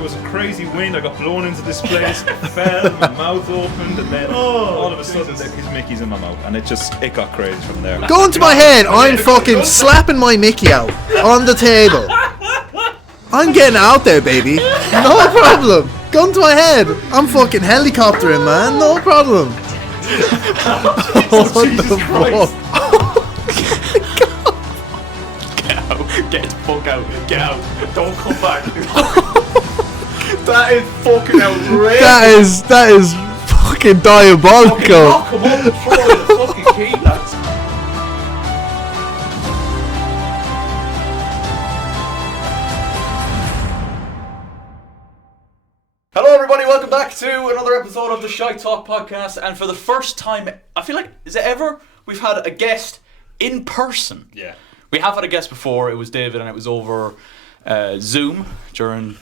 there was a crazy wind. I got blown into this place. I fell. My mouth opened, and then all of a sudden, there's Mickey's in my mouth, and it got crazy from there. Going to my head, I'm fucking slapping my Mickey out on the table. I'm getting out there, baby. No problem. Gun to my head. I'm fucking helicoptering, man. No problem. What the fuck? Get the fuck out. Get out. Don't come back. That is fucking outrageous. That is fucking diabolical. Knock him up and throw in the fucking key, lads. Hello everybody, welcome back to another episode of the ShiteTalk podcast. And for the first time, I feel like, is it ever, we've had a guest in person. Yeah. We have had a guest before, it was David, and it was over Zoom during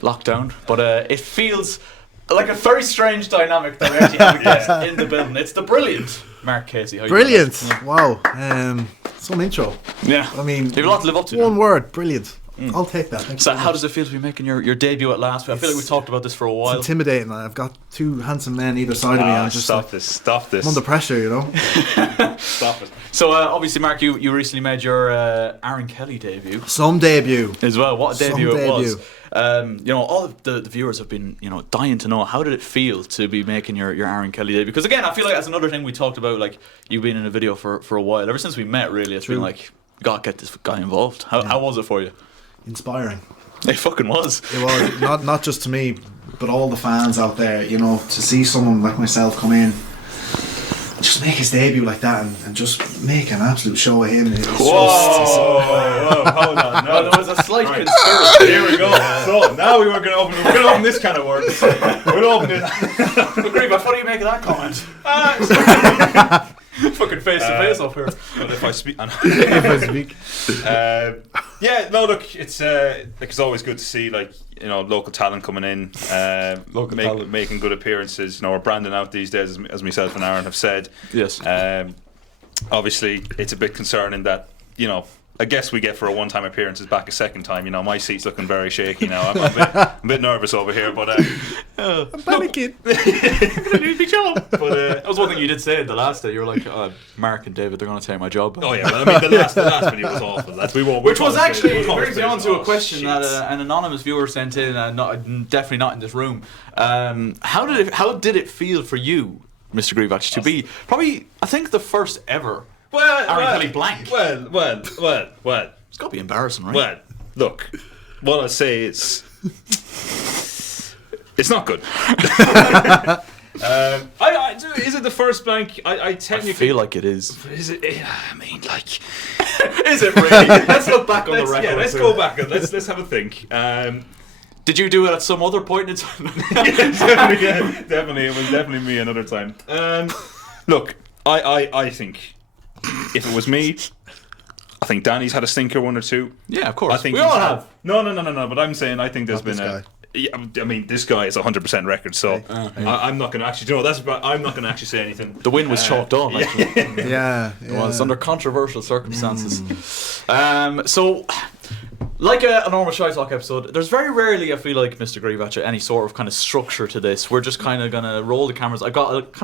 lockdown. But it feels like a very strange dynamic that we actually have a guest in the building. It's the brilliant Mark Casey. How you Brilliant. doing? Wow. Some intro. Yeah. I mean, you have a lot to live up to. One word. Brilliant. I'll take that. Thank So you. how does it feel to be making your debut at last? I feel like we talked about this for a while. It's intimidating, man. I've got two handsome men either side of me. I'm just Stop this. I'm under pressure, you know. Stop it. So obviously, Mark, you recently made your Aaron Kelly debut Some debut. as well. What a debut Some it was! debut. You know, all of the viewers have been dying to know, how did it feel to be making your Aaron Kelly debut? Because again, I feel like that's another thing we talked about, like you being in a video for a while. Ever since we met, really, it's been like, gotta get this guy involved. How was it for you? Inspiring. It fucking was. It was not just to me, but all the fans out there. You know, to see someone like myself come in, just make his debut like that, and just make an absolute show of him. Whoa, hold on. No, There was a slight conspiracy. Here we go. So now we're going to open this kind of words. We're going to open it. Agree, but what do you make of that comment? Fucking face to face up here. But if I speak, If I speak. yeah, no, look, it's always good to see local talent coming in, making good appearances. We're branding out these days, as myself and Aaron have said. Yes. Obviously, it's a bit concerning that I guess we get for a one-time appearance is back a second time. My seat's looking very shaky now. I'm a bit nervous over here, but I'm panicking. but That was one thing you did say the last day. You were like, Mark and David, they're going to take my job. oh yeah, well, I mean the last video was awful. Which was actually, it brings me on to a question that an anonymous viewer sent in, definitely not in this room. How did it feel for you, Mr. Grievach, to be probably, I think, the first ever Aaron Kelly blank? Well. It's got to be embarrassing, right? Well, look, what I say is, it's not good. Is it the first blank? I technically feel like it is. Is it? I mean, like, Is it really? Let's look back on the record. Yeah, let's go back and let's have a think. Did you do it at some other point in time? Definitely, it was definitely me another time. Look, I think if it was me, I think Danny's had a stinker one or two. Yeah, of course. I think we all have. No. But I'm saying I think there's Not been this a. Yeah, I mean, this guy is 100% record, so I'm not going to actually. I'm not going to actually say anything. The win was chalked on. Actually. Yeah. It was under controversial circumstances. So, like a normal ShiteTalk episode, there's very rarely, I feel like, Mr. Grievach, any sort of kind of structure to this. We're just kind of going to roll the cameras. I got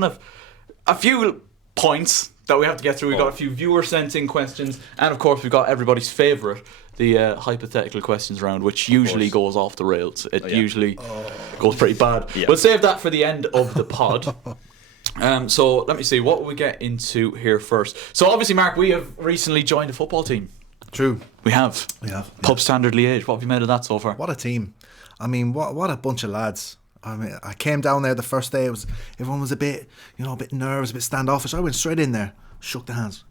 a few points that we have to get through. We've got a few viewer sent in questions, and of course we've got everybody's favourite, the hypothetical questions round, which usually goes off the rails. It usually goes pretty bad. Yeah. We'll save that for the end of the pod. So let me see, what will we get into here first? So obviously, Mark, we have recently joined a football team. True. We have. Pub Standard Liège. What have you made of that so far? What a team. I mean, what a bunch of lads. I mean, I came down there the first day. Everyone was a bit nervous, a bit standoffish. I went straight in there, shook the hands.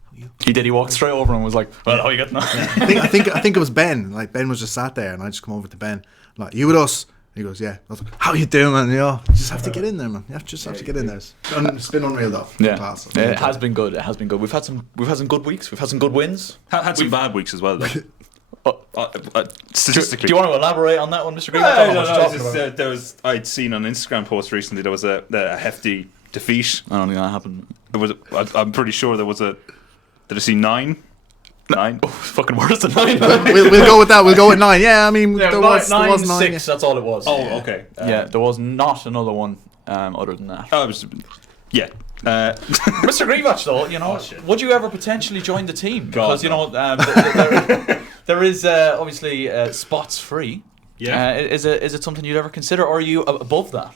He did. He walked straight over and was like, "Well, how are you getting on?" I think it was Ben. Like, Ben was just sat there, and I just come over to Ben. I'm like, "You with us?" And he goes, "Yeah." I was like, "How you doing, man?" You just have to get in there, man. You just have to get in there. It's been unreal, though. Yeah, it has been good. It has been good. We've had some good weeks. We've had some good wins. Had some bad weeks as well, though. Statistically, do you want to elaborate on that one, Mr. Green? I'd seen on an Instagram post recently there was a hefty defeat. I don't think that happened. I'm pretty sure there was a. Did I see 9 9. Oh, it's fucking worse than 9. We'll go with that. We'll go with 9. Yeah, I mean, Yeah, there was 9. 6, that's all it was. Oh, okay. Yeah, there was not another one other than that. I was, yeah. Mr. Greenwatch, though, you know, would you ever potentially join the team? Because, you know, there is obviously spots free. Yeah. Is it something you'd ever consider, or are you above that?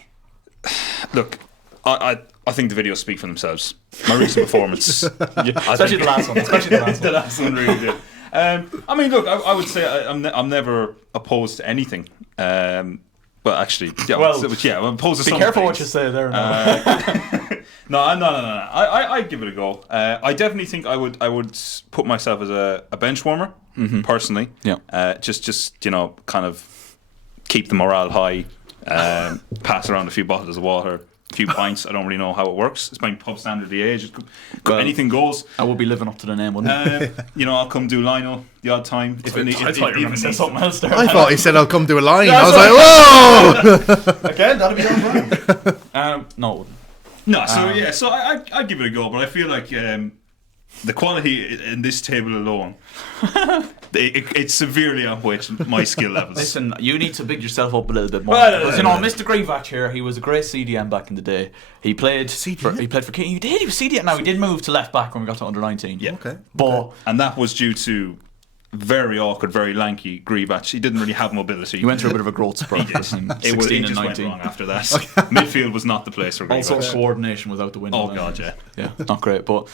Look, I think the videos speak for themselves. My recent performance, Especially the last one. The last one really did. I mean, look, I would say I'm never opposed to anything. But actually, yeah, I'm opposed to Be some careful things. what you say there. No. I give it a go. I definitely think I would put myself as a bench warmer, personally. Yeah. Just you know, kind of keep the morale high. Pass around a few bottles of water, a few pints. I don't really know how it works. It's my pub standard of the age. Anything goes. I would be living up to the name, wouldn't You know, I'll come do Lionel the odd time. I thought you were going to say something else there. I thought he said I'll come do a line. I was like, whoa! Again, that'll be done. No, it wouldn't. No, so I give it a go, but I feel like the quality in this table alone, it severely outweighs my skill levels. Listen, you need to big yourself up a little bit more. Well, you know, Mr. Greenwatch here, he was a great CDM back in the day. He played for King. He was CDM. Now he did move to left back when we got to under 19. Yeah. Okay. But And that was due to very awkward, very lanky Greenwatch. He didn't really have mobility. he went through a bit of a growth spurt between It 16 and just 19. went wrong after that. Midfield was not the place for All sorts Greenwatch. of coordination was out the window. Oh then. god, yeah. Yeah, not great. But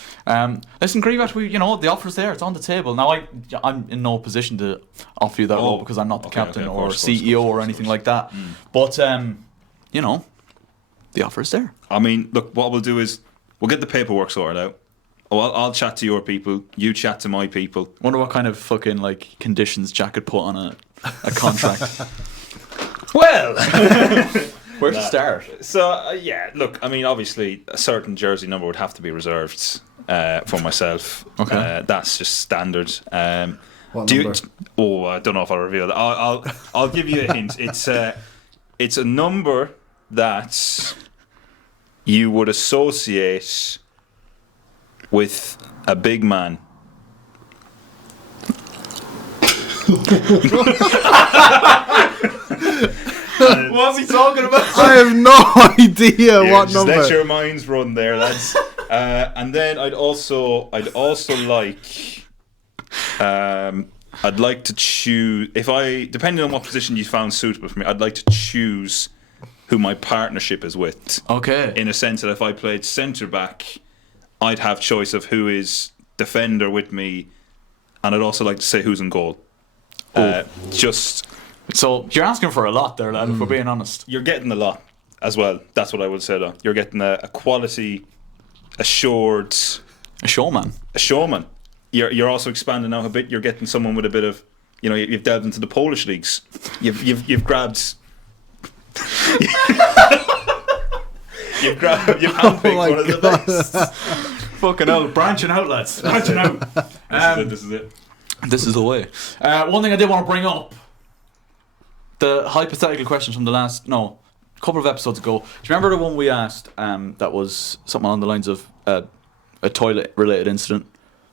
listen, Greenwatch, the offer's there. It's on the table. Now, I'm in no position to offer you that role because I'm not the captain of or course, CEO or anything like that. But the offer's there. I mean, look, what we'll do is we'll get the paperwork sorted out. Oh, I'll chat to your people. You chat to my people. Wonder what kind of fucking conditions Jack could put on a contract. Well, Where to start? So yeah, look, I mean, obviously, a certain jersey number would have to be reserved for myself. Okay. That's just standard. What number? I don't know if I'll reveal that. I'll give you a hint. It's a number that you would associate with a big man. What's he talking about? I have no idea Yeah, what just number. let your minds run there, lads. And then I'd also like I'd like to choose, depending on what position you found suitable for me, I'd like to choose who my partnership is with. Okay. In a sense that if I played centre back, I'd have choice of who is defender with me, and I'd also like to say who's in goal. So you're asking for a lot there, lad, if we're being honest. You're getting a lot as well. That's what I would say though. You're getting a quality, assured, A showman. a showman. You're also expanding out a bit. You're getting someone with a bit of, you've delved into the Polish leagues. You've grabbed. You've handpicked one of the best. Fucking hell, branching out, lads. Branching out. This is it. This is the way. One thing I did want to bring up, the hypothetical questions from a couple of episodes ago. Do you remember the one we asked that was something along the lines of a toilet-related incident?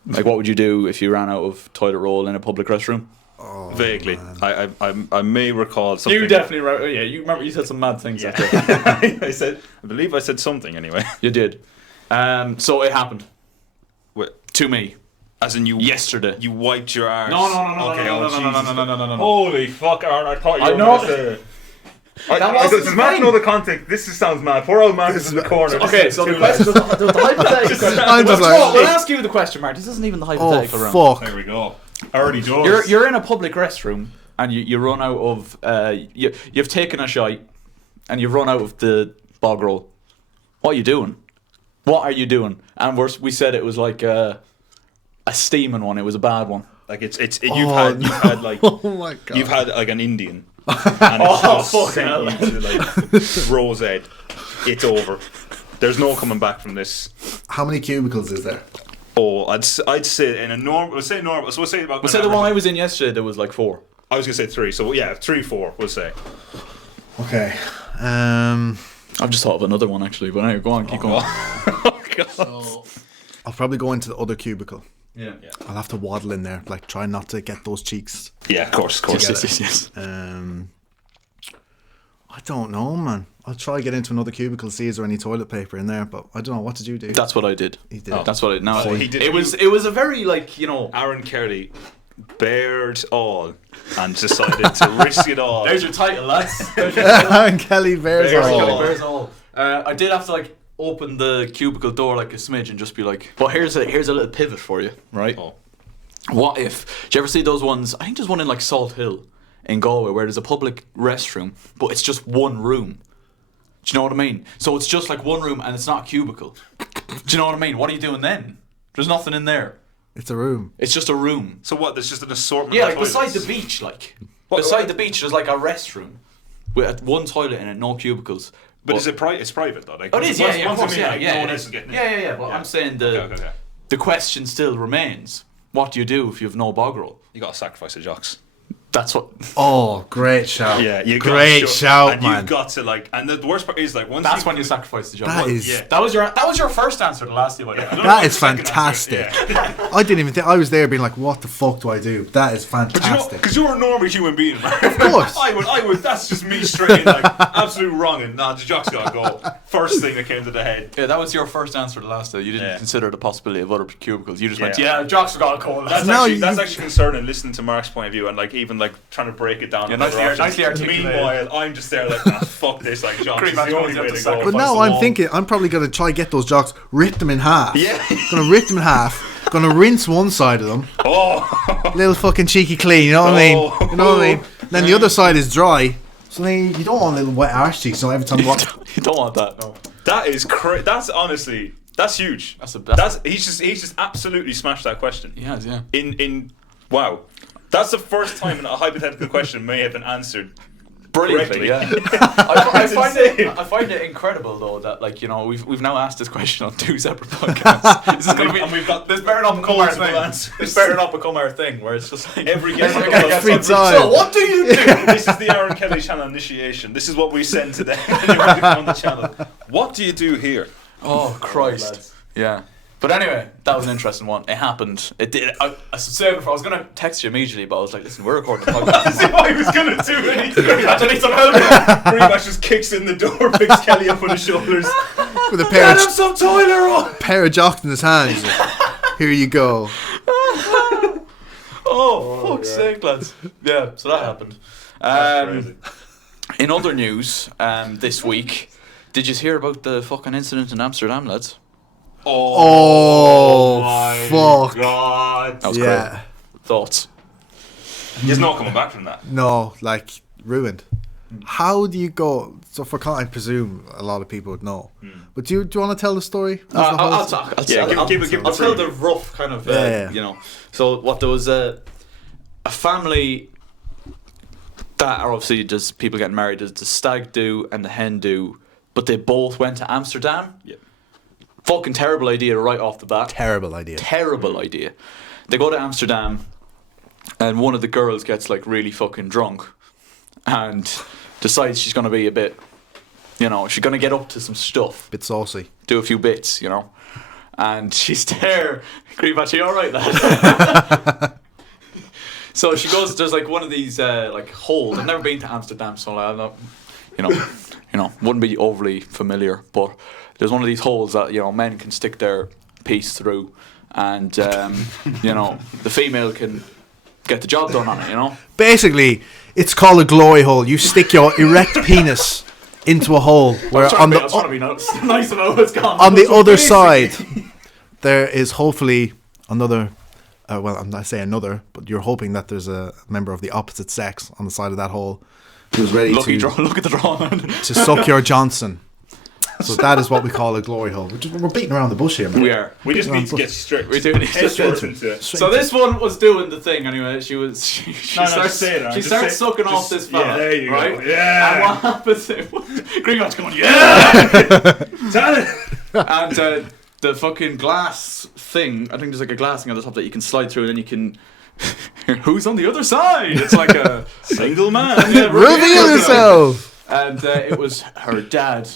Like, what would you do if you ran out of toilet roll in a public restroom? Oh, vaguely. I may recall something. You definitely you remember you said some mad things that day. I believe I said something anyway. You did. So it happened. Wait, to me. as in you Yesterday. You wiped your arse. No. Holy fuck, Aaron, I thought you were know. going to say. That wasn't Does Mark know the context? This sounds mad. Poor old Mark is in the corner. Okay, so the question, the hypothetical question. I'm just like, We'll ask you the question, Mark. This isn't even the hypothetical round. fuck. There we go. Already does. You're in a public restroom and you run out of you've taken a shite and you've run out of the bog roll. What are you doing? What are you doing? And we said it was like a steaming one. It was a bad one. Like you've had like Oh my god. you've had like an Indian. And it's just fucking hell. into, like rose head. It's over. There's no coming back from this. How many cubicles is there? Oh, I'd say in a normal. So we'll say about. We'll say the one I was in yesterday. There was like 4. I was gonna say 3. So yeah, 3, 4. We'll say. Okay. I've just thought of another one actually, but anyway, go on, keep going. Oh god. I'll probably go into the other cubicle. Yeah. I'll have to waddle in there, like try not to get those cheeks. Yeah, of course. Yes. I don't know, man. I'll try to get into another cubicle, see is there any toilet paper in there, but I don't know. What did you do? That's what I did. He did. That's what I did. No, Oh, he did. It was a very like, you know. Aaron Kelly bared all and decided to risk it all. There's your title, lads. And Kelly bears Bears all. all. Bears all. I did have to like open the cubicle door like a smidge and just be like, well, here's a little pivot for you, right? Oh. What if? Do you ever see those ones? I think there's one in like Salt Hill in Galway where there's a public restroom, but it's just one room. Do you know what I mean? So it's just like one room and it's not a cubicle. Do you know what I mean? What are you doing then? There's nothing in there. It's a room. It's just a room. So what? There's just an assortment. Yeah, of like beside toilets? the beach, like What- beside the beach, there's like a restroom with one toilet in it, no cubicles. But is it it's private though? Like, Oh, it is, once- yeah, of once course, I'm in, yeah, like, yeah. no one else is getting in. Yeah. But Yeah. I'm saying Okay. the question still remains: what do you do if you have no bog roll? You got to sacrifice the jocks. That's what. Oh, great shout. Yeah, you great got to shout, and man. you've got to like, and the worst part is like once That's when you sacrifice the job. That is yeah. That was your first answer the last time. I got. that is fantastic. I didn't even think I was there being like, what the fuck do I do? That is fantastic. Because you're a normal human being, man. Of course. I would. That's just me straight in, like absolute wrong. And nah, the jock's gotta go. First thing that came to the head. Yeah, that was your first answer the last time. You didn't Yeah. consider the possibility of other cubicles. You just went, Yeah. yeah, jocks are gonna call. That's No, that's you- actually concerning. Listening to Mark's point of view and like even like trying to break it down. Yeah, into other options. nicely articulated. Meanwhile, I'm just there like, nah, fuck this. Like, jocks Green is man the only goes way into to go. sacrifice. But now the I'm wall. thinking I'm probably going to try get those jocks, rip them in half. Yeah. Gonna rip them in half. Gonna rinse one side of them. Oh. Little fucking cheeky clean, you know what I mean? Oh. You know what I mean? Then the other side is dry. So then you don't want little wet arse cheeks. So every time you walk, You don't want that. No. That is that's honestly that's huge. That's He's just absolutely smashed that question. He has, yeah. In wow. That's the first time a hypothetical question may have been answered Brilliantly, correctly. yeah. I insane. find it incredible though that like you know we've now asked this question on 2 separate podcasts. This is gonna be, And we've got this better not become our multiple thing. answers. This better not become our thing where it's just like Every guest Every time. So what do you do? This is the Aaron Kelly channel initiation. This is what we send to them when you want to come on the channel. What do you do here? Oh Christ! Yeah. But anyway, that was an interesting one. It happened. It did. I said before, I was gonna text you immediately, but I was like, "Listen, we're recording the podcast." See what I was gonna do anything. I need some help. Greenbash just kicks in the door, picks Kelly up on his shoulders. with a pair of, some toilet roll. pair of jocks in his hands. Here you go. Oh, fuck's sake, lads. Yeah, so that happened. Crazy. In other news, this week, did you hear about the fucking incident in Amsterdam, lads? Oh, my fuck. God. That was Yeah. great. Thoughts? He's not coming back from that. No, like ruined. How do you go? So for I presume a lot of people would know. But do you want to tell the story? as the I'll host? talk. give it I'll tell the the rough kind of, Yeah. you know. So what there was a family that are obviously just people getting married. There's the stag do and the hen do, but they both went to Amsterdam. Yeah. Fucking terrible idea right off the bat. Terrible idea. Terrible idea. They go to Amsterdam, and one of the girls gets like really fucking drunk, and decides she's gonna be a bit, you know, she's gonna get up to some stuff, Bit saucy. do a few bits, you know, and she's there. Greenbatch, you all right, lad? So she goes. There's like one of these like holes. I've never been to Amsterdam, so I'm not, you know, wouldn't be overly familiar. But there's one of these holes that men can stick their piece through, and you know the female can get the job done on it. You know. Basically, it's called a glory hole. You stick your erect penis into a hole where I was trying to be nice about what's gone. on the other side there is hopefully another. Well, I'm not saying another, but you're hoping that there's a member of the opposite sex on the side of that hole who's ready Look at the drawing. to suck your Johnson. So that is what we call a glory hole. We're beating around the bush here, man. We are. We just need to get straight. We do need to get straight into it. So this one was doing the thing anyway. She No, starts, just say it, Aaron. she Just starts say- sucking off just- this fella. yeah, there you go. right? Yeah. And what happens? Greenbatch going, yeah. Tell it. And the fucking glass thing. I think there's like a glass thing on the top that you can slide through, and then you can. Who's on the other side? It's like a Single man. Yeah, Reveal yourself. And it was her dad.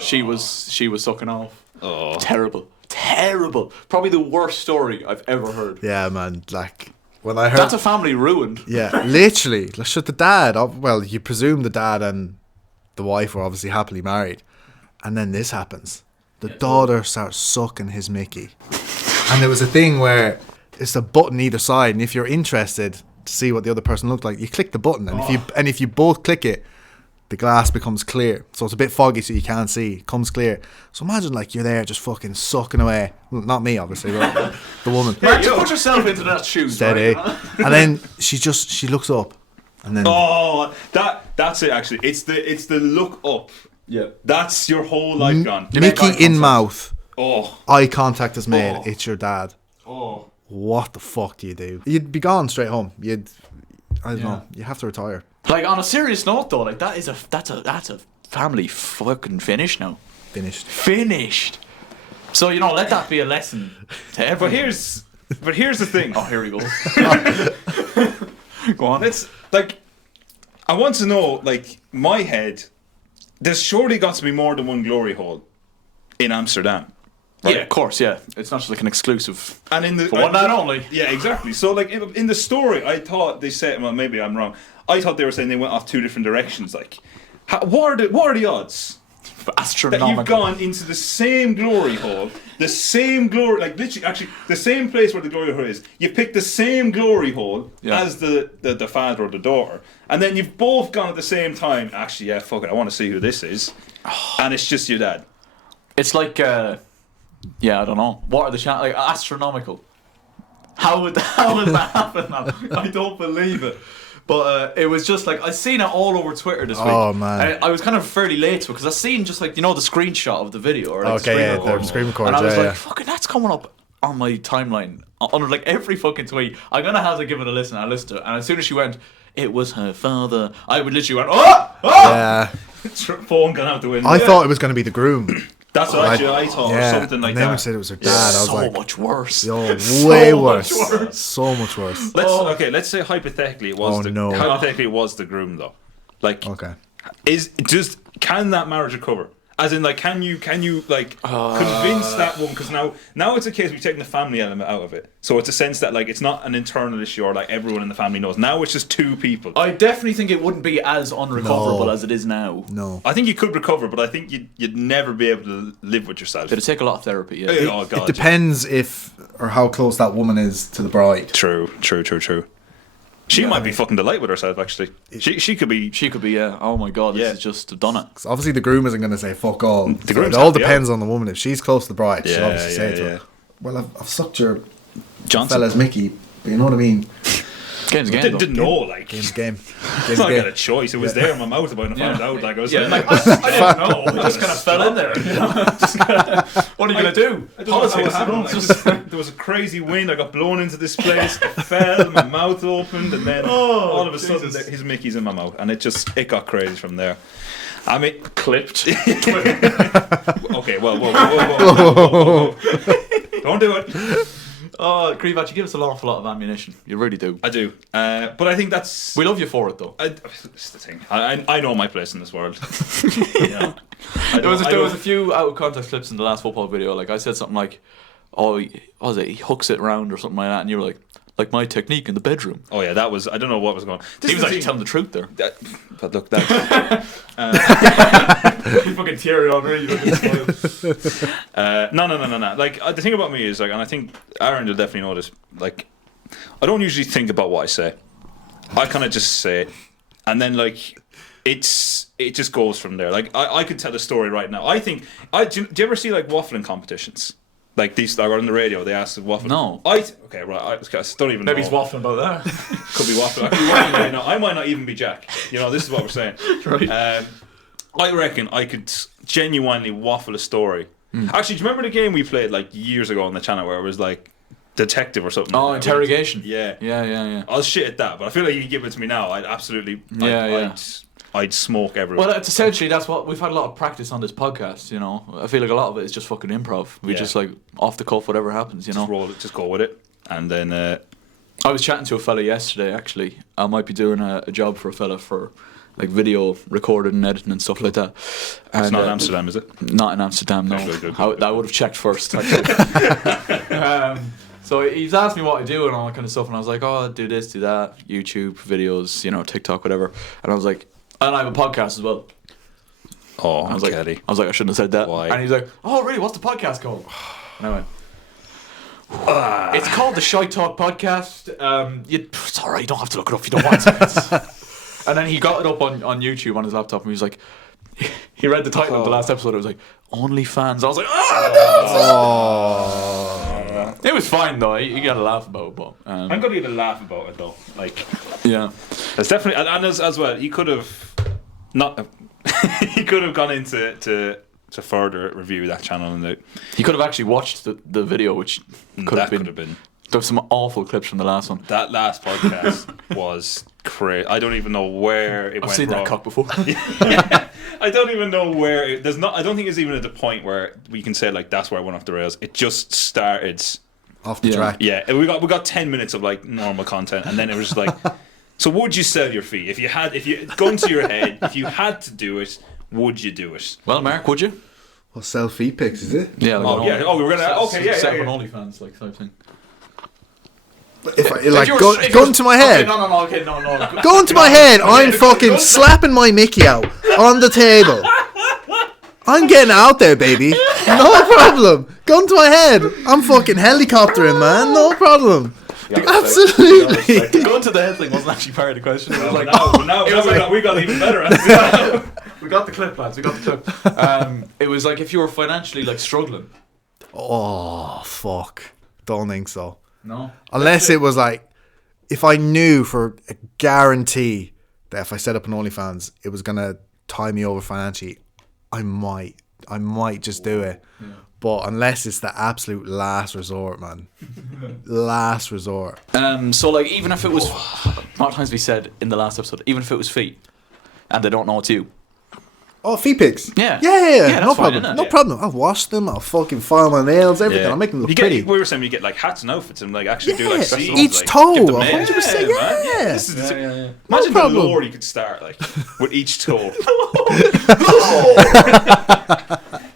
She was sucking off. Oh. Terrible. terrible. Probably the worst story I've ever heard. Yeah, man. Like when I heard That's a family ruined. yeah, literally. Like, shut the dad. Well, you presume the dad and the wife were obviously happily married, and then this happens. The daughter starts sucking his Mickey, and there was a thing where it's a button either side, and if you're interested to see what the other person looked like, you click the button, and if you both click it, the glass becomes clear. So it's a bit foggy, so you can't see. It comes clear. So imagine like you're there just fucking sucking away. Well, not me, obviously, but the woman. Man, just put yourself into that shoes. Steady. Right? And then she looks up, and then that's it. Actually, it's the look up. Yeah. That's your whole life gone. Mickey in mouth. Oh. Eye contact is made. Oh. It's your dad. Oh. What the fuck do you do? You'd be gone straight home. I don't know. You have to retire. Like on a serious note though, like that's a family fucking finish now. Finished. So let that be a lesson to everyone. But here's the thing. Oh, here we go. Go on. It's like I want to know, like, my head. There's surely got to be more than one glory hole in Amsterdam. Right? Yeah, of course. Yeah, it's not just like an exclusive. And in the for one night only. Yeah, exactly. So like in the story, I thought they said, well, maybe I'm wrong. I thought they were saying they went off two different directions. Like, what are the odds Astronomical. that you've gone into the same glory hole, the same glory, like literally, actually, the same place where the glory hole is. You picked the same glory hole as the father or the daughter, and then you've both gone at the same time. Actually, yeah, fuck it, I want to see who this is, and it's just your dad. It's like, I don't know. What are the chances? Like astronomical. How would that happen? I don't believe it. But it was just like, I seen it all over Twitter this week. Oh, man. And I was kind of fairly late to it because I seen just like, the screenshot of the video. Or, like, the screen record. And I was like, fucking, that's coming up on my timeline. Under like every fucking tweet. I'm going to have to give it a listen. I listened to it. And as soon as she went, it was her father, I would literally went, oh! Yeah. Phone gone out the window. I thought it was going to be the groom. That's what actually I thought, or something like and then that. we said it was her dad. I was so like, much worse. Way worse. So much worse. Let's say hypothetically it was hypothetically it was the groom though. Like, okay, can that marriage recover? As in, like, can you like convince that woman? Because now it's a case we've taken the family element out of it, so it's a sense that like it's not an internal issue or like everyone in the family knows. Now it's just two people. I definitely think it wouldn't be as unrecoverable as it is now. No, I think you could recover, but I think you'd never be able to live with yourself. It'd take a lot of therapy. Yeah. It depends if or how close that woman is to the bride. True. She might be fucking delighted with herself, actually. She could be. Yeah. Oh my god, this is just done it. Obviously, the groom isn't going to say fuck all. It all depends on the woman. If she's close to the bride, she'll obviously say to her, well, I've sucked your fella's Mickey, but you know what I mean? Game's game. Didn't know, like. Game's game. It's not got a choice. It was there in my mouth about to find out. Like, I was like, I didn't know. I just kind of fell in there. What are you going to do? Politics. There was a crazy wind. I got blown into this place. I fell. My mouth opened, and then all of a sudden, his Mickey's in my mouth, and it got crazy from there. I mean, clipped. Okay, whoa. Don't do it. Oh, Creevat, you give us an awful lot of ammunition. You really do. I do. But I think that's... We love you for it, though. That's the thing. I know my place in this world. There was a few out of context clips in the last football video. Like, I said something like, what was it? He hooks it around or something like that. And you were like my technique in the bedroom. Oh, yeah, that was... I don't know what was going on. He was actually telling the truth there. But look, that... You fucking teary on me. No. Like, the thing about me is, like, and I think Aaron will definitely know this, like, I don't usually think about what I say. I kind of just say it. And then, like, it just goes from there. Like, I could tell a story right now. I think... do you ever see, like, waffling competitions? Like, these are on the radio, they ask the waffle. No. Okay, right, I don't even know. Maybe he's waffling about that. Could be waffling. I could be waffling right now. I might not even be Jack. This is what we're saying. Right. I reckon I could genuinely waffle a story. Actually, do you remember the game we played like years ago on the channel where it was like detective or something? Oh, interrogation. Yeah. I'll shit at that, but I feel like you can give it to me now. I'd absolutely... I'd smoke everyone. Well, it's essentially, that's what we've had a lot of practice on this podcast. I feel like a lot of it is just fucking improv. We just like off the cuff, whatever happens. Just roll it, just go with it, and then. I was chatting to a fella yesterday. Actually, I might be doing a job for a fella for like video recorded and editing and stuff like that. And, It's not in Amsterdam, is it? Not in Amsterdam, no. Good. I would have checked first. Actually. So he's asked me what I do and all that kind of stuff, and I was like, oh, do this, do that, YouTube videos, you know, TikTok, whatever. And I was like, and I have a podcast as well. Oh, I was like, I shouldn't have said that. Why? And he's like, oh, really? What's the podcast called? And I went, it's called the ShiteTalk podcast. It's alright, you don't have to look it up if you don't want to. And then he got it up on YouTube on his laptop, and he was like, he read the title of the last episode. It was like, OnlyFans. I was like, oh, no. It was fine though. You got to laugh about it, but I'm gonna even laugh about it though. Like, yeah, it's definitely, and as well, he could have not. He could have gone into to further review that channel, and he could have actually watched the video, which could have been. There's some awful clips from the last one. That last podcast was crazy. I don't even know where it went wrong. I've seen that cock before. Yeah, I don't even know where there's not. I don't think it's even at the point where we can say like that's where it went off the rails. It just started off the track. Yeah, we got 10 minutes of like normal content, and then it was just like. So would you sell your feet if you gun to your head, if you had to do it, would you do it? Well, Mark, would you? Well, sell feet pics, is it? Yeah. Like we're gonna. Set up an OnlyFans like type thing. If I, like, gun to my head. Okay, no. Gun to my head. I'm fucking slapping my Mickey out on the table. I'm getting out there, baby. No problem. Gun to my head. I'm fucking helicoptering, man. No problem. Absolutely. Going to the head thing wasn't actually part of the question. It was like, we got even better. We got the clip, lads. We got the clip. It was like if you were financially like struggling. Oh fuck! Don't think so. No. Unless it was like, if I knew for a guarantee that if I set up an OnlyFans, it was gonna tie me over financially, I might just do it. Yeah. But unless it's the absolute last resort, man. Last resort. So like, even if it was, what times we said in the last episode, even if it was feet, and they don't know it's you. Oh, feet pics. Yeah. Yeah. No fine, problem. No problem. I'll wash them. I'll fucking file my nails. Everything. I'll make them look pretty. We were saying you get like hats and outfits and like actually do like scenes, each like, toe. 100%. Yeah. Imagine the lore you could start like with each toe.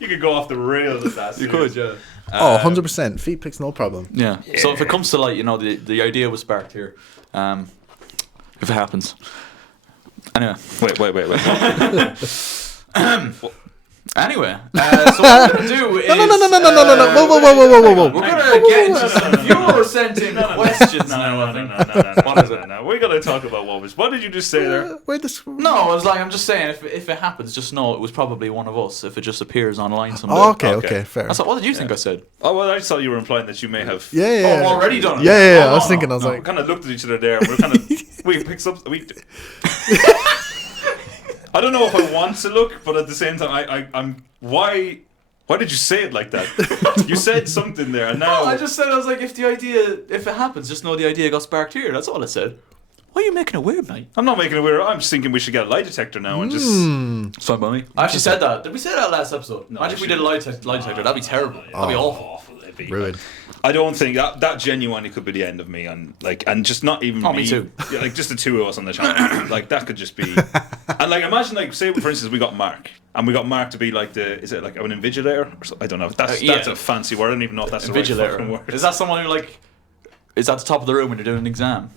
You could go off the rails with that. You could, yeah. 100%. Feet pics, no problem. Yeah. So if it comes to like, you know, the idea was sparked here. If it happens. Anyway. Wait. Anyway, so what we're going to do is... No. Whoa. We're going to get into some viewer-sent-in questions now. No. We're going to talk about what did you just say there? No, I was like, I'm just saying, if it happens, just know it was probably one of us if it just appears online someday. Oh, okay, fair. I thought, what did you think I said? Oh, well, I just thought you were implying that you may have... Yeah. Already done it? Yeah. I was thinking, I was like... We kind of looked at each other there, and we're kind of... we picked up... I don't know if I want to look, but at the same time, I'm. Why did you say it like that? You said something there, and now. No, I just said, I was like, if it happens, just know the idea got sparked here. That's all I said. Why are you making it weird, mate? I'm not making it weird. I'm just thinking we should get a lie detector now and just. It's fine by me. I actually said that. Did we say that last episode? No, imagine if we did a lie detector. That'd be terrible. That'd be awful. Ruined. I don't think that genuinely could be the end of me, and just not even me too. Yeah, like just the two of us on the channel. Like that could just be. And like imagine like say for instance we got Mark to be like is it like an invigilator or something? I don't know. That's a fancy word. I don't even know if that's the right fucking word. Is that someone who like is at the top of the room when you're doing an exam?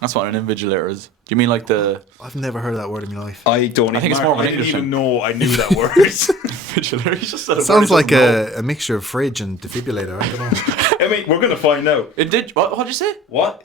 That's what an invigilator is. Do you mean like the... I've never heard of that word in my life. I think it's more of an English. I didn't even know I knew that word. Invigilator. He just said it sounds like a mixture of fridge and defibrillator. I don't know. I mean, we're going to find out. What did you say? What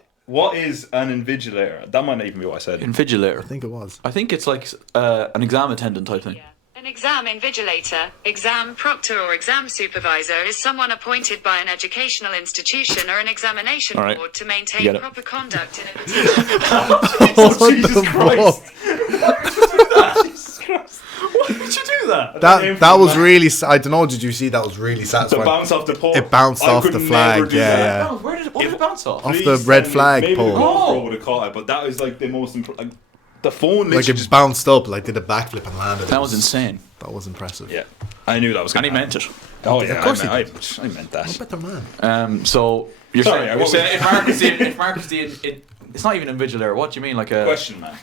is an invigilator? That might not even be what I said. Invigilator. I think it was. I think it's like an exam attendant type thing. Yeah. An exam invigilator, exam proctor or exam supervisor is someone appointed by an educational institution or an examination board to maintain proper conduct in a particular... Oh, Jesus Christ! Jesus Christ. Why did you do that? That was really... I don't know, did you see? That was really satisfying. To bounce off the pole. It bounced off the flag, yeah. Oh, what did it bounce off? Off the red flag pole. Maybe the GoPro would have caught it, but that was like the most... the phone like it just bounced up, like did a backflip and landed. That was insane. That was impressive. Yeah, I knew that was. And he meant it. Oh yeah, of course I meant that. No better man. So you're saying if Mark is the it's not even invigilator. What do you mean, like a question, man?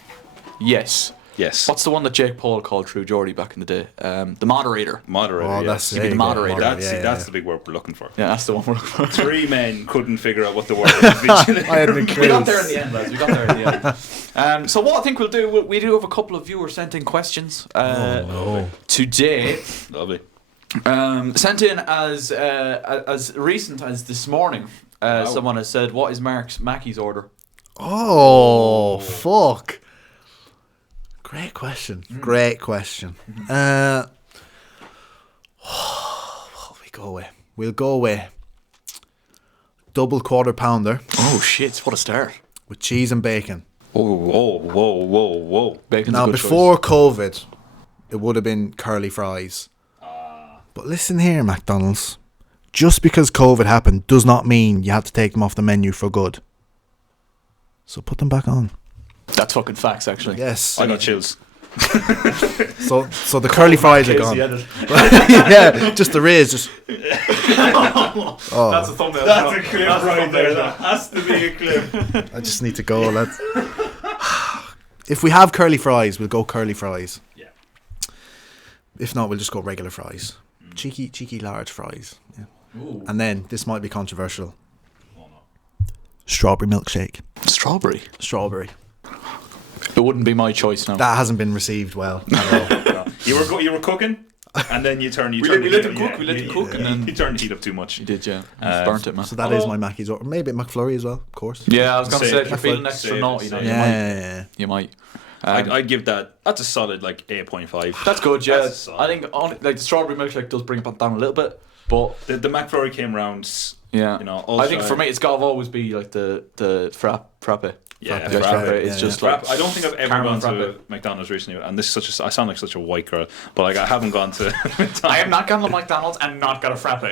Yes. Yes. What's the one that Jake Paul called True Geordie back in the day? The moderator. Moderator. Oh, yeah. that's Give me the moderator. That's the big word we're looking for. Yeah, that's the one we're looking for. 3 men couldn't figure out what the word was. I hadn't We got there in the end, lads. We got there in the end. So what I think we'll do, we do have a couple of viewers sent in questions today. Lovely. Sent in as recent as this morning. Someone has said, "What is Mark's Mackey's order?" Oh, fuck. Great question. Great question. What will we go with? We'll go with double quarter pounder Oh shit! What a start! with cheese and bacon. Whoa. Bacon's Now, a good before COVID, it would have been curly fries. But listen here, McDonald's. Just because COVID happened does not mean you have to take them off the menu for good. So put them back on. choice. That's fucking facts, actually. Yes. I got chills. So the curly fries are gone. Yeah, just the rays. Just. That's a thumbnail. That's a clip right there. That has to be a clip. I just need to go, lads. If we have curly fries, we'll go curly fries. Yeah. If not, we'll just go regular fries. Cheeky large fries. Yeah. And then, this might be controversial. Strawberry milkshake. Strawberry. It wouldn't be my choice now. That hasn't been received well at all. No. You were cooking, and then you turned. We let them cook. We let them cook, and then you turned the heat up too much. you did, yeah. Burnt it, man. So that is my Mackey's order. Maybe a McFlurry as well, of course. Yeah, I was gonna Same. say if you're feeling Same. extra naughty, now, Same. you might. I'd give that's a solid like 8.5. That's good, yeah. That's solid. I think the strawberry milkshake does bring it down a little bit, but The McFlurry came round. yeah, You know, I think for me it's got to always be like the frappe. Yeah, The frappe is just like I don't think I've ever caramel gone to frappe. McDonald's recently, and this is I sound like such a white girl, but like I haven't gone to I have not gone to McDonald's and not got a frappe.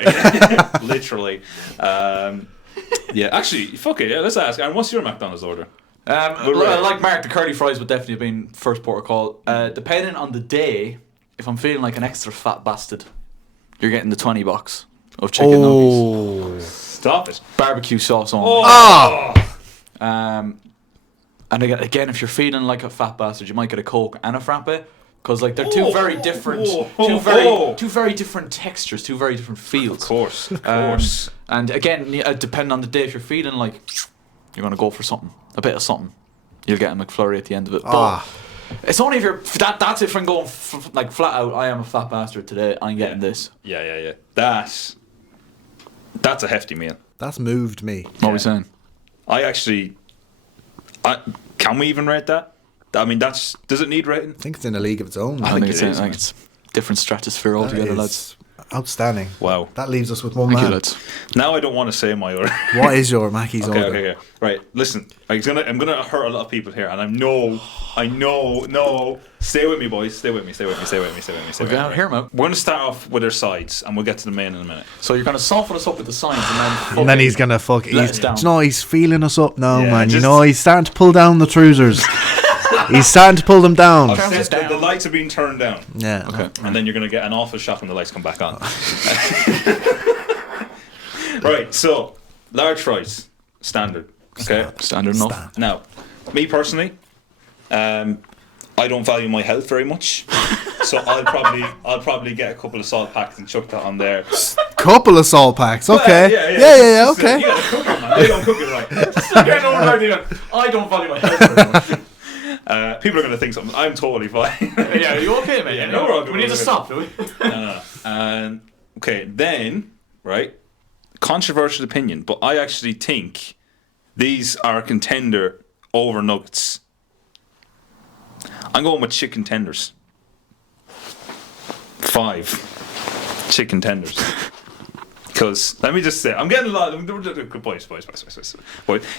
literally. Yeah, actually, fuck it. Yeah, let's ask. And what's your McDonald's order? Like Mark, the curly fries would definitely have been first port of call. Depending on the day, if I'm feeling like an extra fat bastard, you're getting the 20 box of chicken nuggets, Stop it. barbecue sauce on. And again, if you're feeling like a fat bastard, you might get a Coke and a frappe, because like they're two very different, two very different textures, two very different feels. Of course. And again, depending on the day, if you're feeling like you're gonna go for a bit of something, you'll get a McFlurry at the end of it. But it's only if you're that's if I'm going like flat out. I am a fat bastard today. I'm getting this. Yeah. That's a hefty meal. That's moved me. What are we saying? Can we even rate that? I mean, does it need rating? I think it's in a league of its own. I think it is, I think it's different stratosphere altogether, lads. Outstanding. Wow. That leaves us with one Thank you, man. lads. Now I don't want to say my order. What is your Mackey's order? Okay. Right. Listen, I'm gonna hurt a lot of people here, and I know. Stay with me, boys. Stay with me. Okay, hear 'em out. We're gonna start off with our sides, and we'll get to the main in a minute. So you're gonna soften us up with the signs, And then he's gonna fuck. let us down. Do you know, he's feeling us up now, Yeah, man. You just- know, he's starting to pull down the trousers. He's starting to pull them down. The lights are being turned down. Yeah. Okay. And then you're going to get an awful shot when the lights come back on. Right, so, large fries, standard. Okay? Standard enough. Now, me personally, I don't value my health very much. So I'll probably get a couple of salt packs and chuck that on there. Couple of salt packs. Okay. Yeah. Okay. You gotta cook it, man. They don't cook it right. I don't value my health very much. People are going to think something. I'm totally fine. Yeah, are you okay, mate? Yeah, no, we're all good, we need we're to good. stop, do we? No. Okay, then, right, controversial opinion, but I actually think these are a contender over nuggets. I'm going with chicken tenders. 5 chicken tenders. Because, let me just say, I'm getting a lot of... Boys.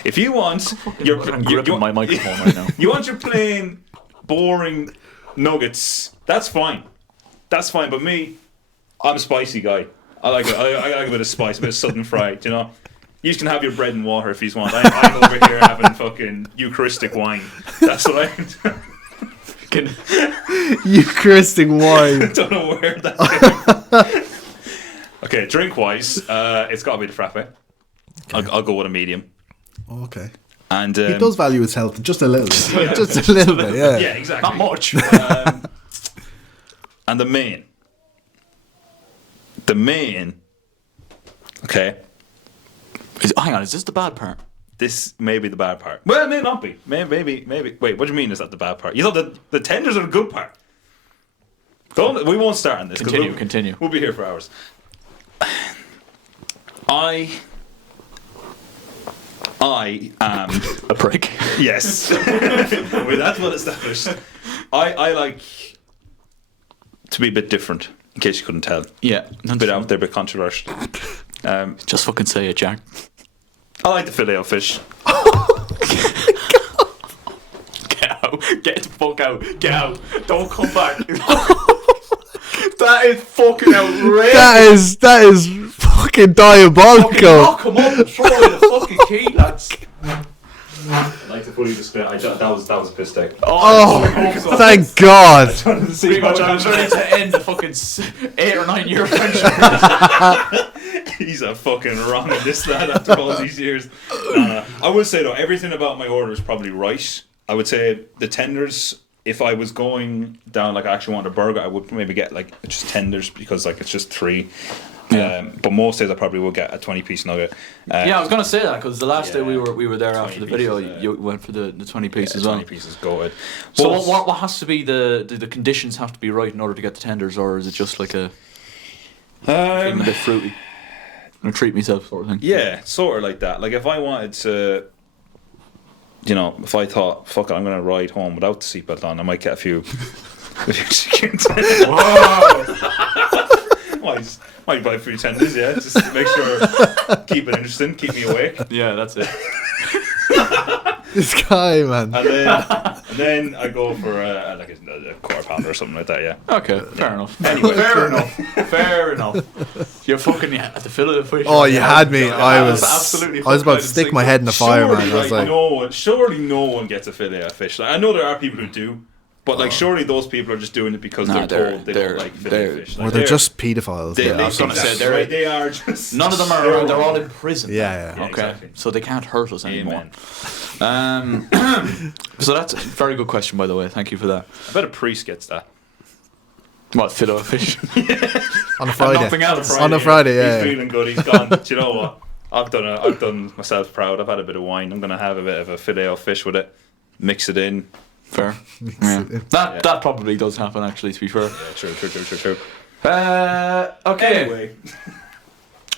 If you want... I'm gripping my microphone right now. You want your plain, boring nuggets, that's fine. But me, I'm a spicy guy. I like a bit of spice, a bit of southern fried, you know? You can have your bread and water if you want. I'm over here having fucking Eucharistic wine. That's what I'm... Eucharistic wine. I don't know where that came. Okay, drink wise, it's got to be the frappe. I'll go with a medium. Okay. And he does value his health just a little bit. Just a little bit, yeah. Yeah, exactly. Not much. And the main. Okay. Hang on, is this the bad part? This may be the bad part. Well, it may not be. Maybe. Wait, what do you mean is that the bad part? You thought the tenders are the good part. We won't start on this. Continue. We'll be here for hours. I am a prick. Yes. Well, that's well established. I like to be a bit different, in case you couldn't tell. Yeah. A bit out there, a bit controversial. Just fucking say it, Jack. I like the filet of fish. Get out. Get the fuck out. Get out. Don't come back. That is fucking outrageous. That is fucking diabolical. Knock him up and throw away the fucking key, lads. I'd like to fully display. That was a piss take. Oh, thank God. Pretty much, I'm ready to end the fucking 8 or 9 year friendship. He's a fucking wrong at this lad after all these years. No. I would say though, everything about my order is probably right. I would say the tenders. If I was going down like I actually want a burger, I would maybe get like just tenders because like it's just 3. Yeah. But most days I probably will get a 20-piece nugget. Yeah, I was gonna say that because the last day we were there after the video, you went for the 20-piece as well. 20 pieces, go ahead. So what has to be the conditions have to be right in order to get the tenders, or is it just like a feeling a bit fruity, I'm gonna treat myself sort of thing? Yeah, sort of like that. Like if I wanted to. You know, if I thought, fuck it, I'm going to ride home without the seatbelt on, I might get a few chickens. Might buy a few tenders, yeah, just to make sure, keep it interesting, keep me awake. Yeah, that's it. This guy, man. And then I go for a quarter pounder or something like that, yeah. Okay, fair enough. Anyway, fair enough. You're fucking at the fillet of fish. Oh, you had me. I was absolutely. I was about to stick my head in the fire, man. I was like, surely no one gets a fillet of fish. Like, I know there are people who do, but like surely those people are just doing it because they're told they don't like fillet of fish. Like, or they're just pedophiles. I was gonna say they are just. None of them are around. They're all in prison. Yeah. Okay, exactly. So they can't hurt us anymore. Amen. So that's a very good question, by the way. Thank you for that. I bet a priest gets that. What, fillet of fish? On a Friday. Nothing else. On a Friday, yeah. He's feeling good. He's gone. Do you know what? I've done myself proud. I've had a bit of wine. I'm gonna have a bit of a filet of fish with it. Mix it in. Fair. That probably does happen, actually. To be fair. Yeah, true. Okay. Anyway.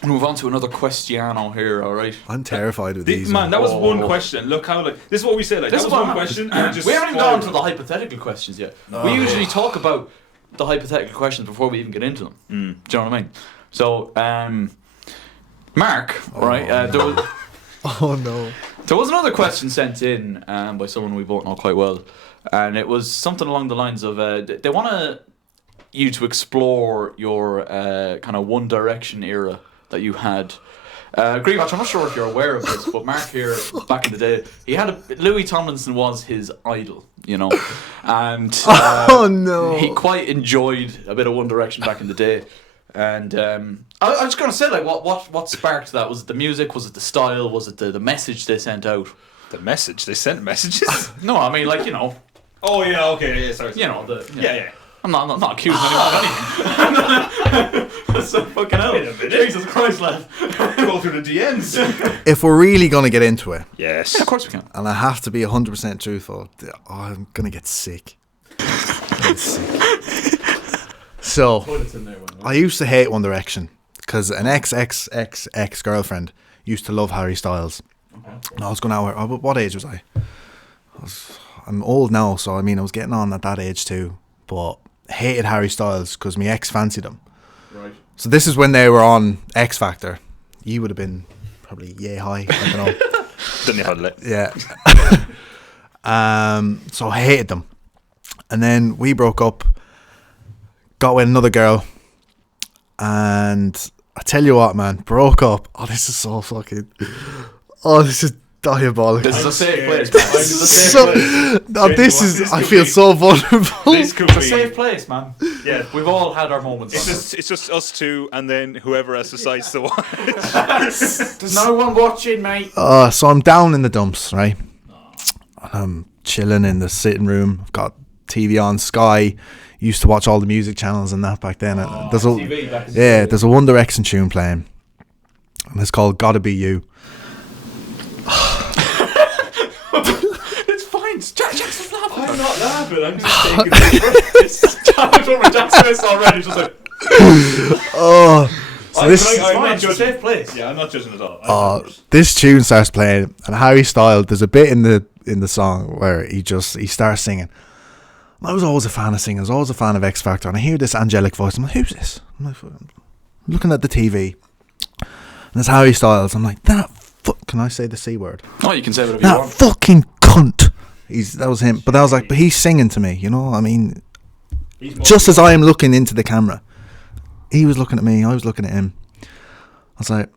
Move on to another questiono here. All right. I'm terrified of these. Man, that was one question. Look how this is what we said. Like that was one question. And just we haven't even gone to the hypothetical questions yet. We usually talk about the hypothetical questions before we even get into them. Do you know what I mean? So, Mark, right? There was another question sent in by someone we both know quite well, and it was something along the lines of they want you to explore your kind of One Direction era that you had. Greenwatch, I'm not sure if you're aware of this, but Mark here, back in the day, Louis Tomlinson was his idol, you know, and he quite enjoyed a bit of One Direction back in the day. And I was just gonna say, like, what sparked that? Was it the music? Was it the style? Was it the message they sent out? The message? They sent messages? No, I mean, like, you know. Oh yeah, okay, yeah, sorry. You know Yeah. I'm not accusing anyone of anything. That's so fucking hell. Jesus Christ, lad. Go through the DMs. If we're really going to get into it, Yes. Yeah, of course we can. and I have to be 100% truthful, I'm going to get sick. So, I used to hate One Direction because an ex-girlfriend used to love Harry Styles. And I was going out, what age was I? I'm old now, so I mean, I was getting on at that age too, but hated Harry Styles because my ex fancied him. Right. So this is when they were on X Factor. You would have been probably yay high, I don't know. Didn't have it. Yeah. So I hated them. And then we broke up, got with another girl, and I tell you what, man, broke up. Oh, this is Diabolical. This is a safe place, man. This is a safe So, place. now this is. I feel so vulnerable. This could It's a be. safe place, man. Yeah. We've all had our moments. It's just us two, and then whoever else decides to watch. There's no one watching, mate. So I'm down in the dumps, right? I'm chilling in the sitting room. I've got TV on Sky. Used to watch all the music channels and that back then. There's TV back in the yeah, day. there's a One Direction tune playing, and it's called "Gotta Be You." It's fine. Jackson's laughing. I'm not laughing. I'm just taking the Jack's over Jack's face already. Just like, Oh, so this it's I'm fine. not It's a judging. safe place. Yeah, I'm not judging at all. this tune starts playing, and Harry Styles. There's a bit in the song where he starts singing. I was always a fan of singing. I was always a fan of X Factor, and I hear this angelic voice. I'm like, who's this? I'm looking at the TV, and it's Harry Styles. I'm like, can I say the C word? Oh, you can say whatever you That want. fucking cunt. That was him. But I was like, but he's singing to me, you know? I mean, just as I am looking into the camera, he was looking at me, I was looking at him. I was like,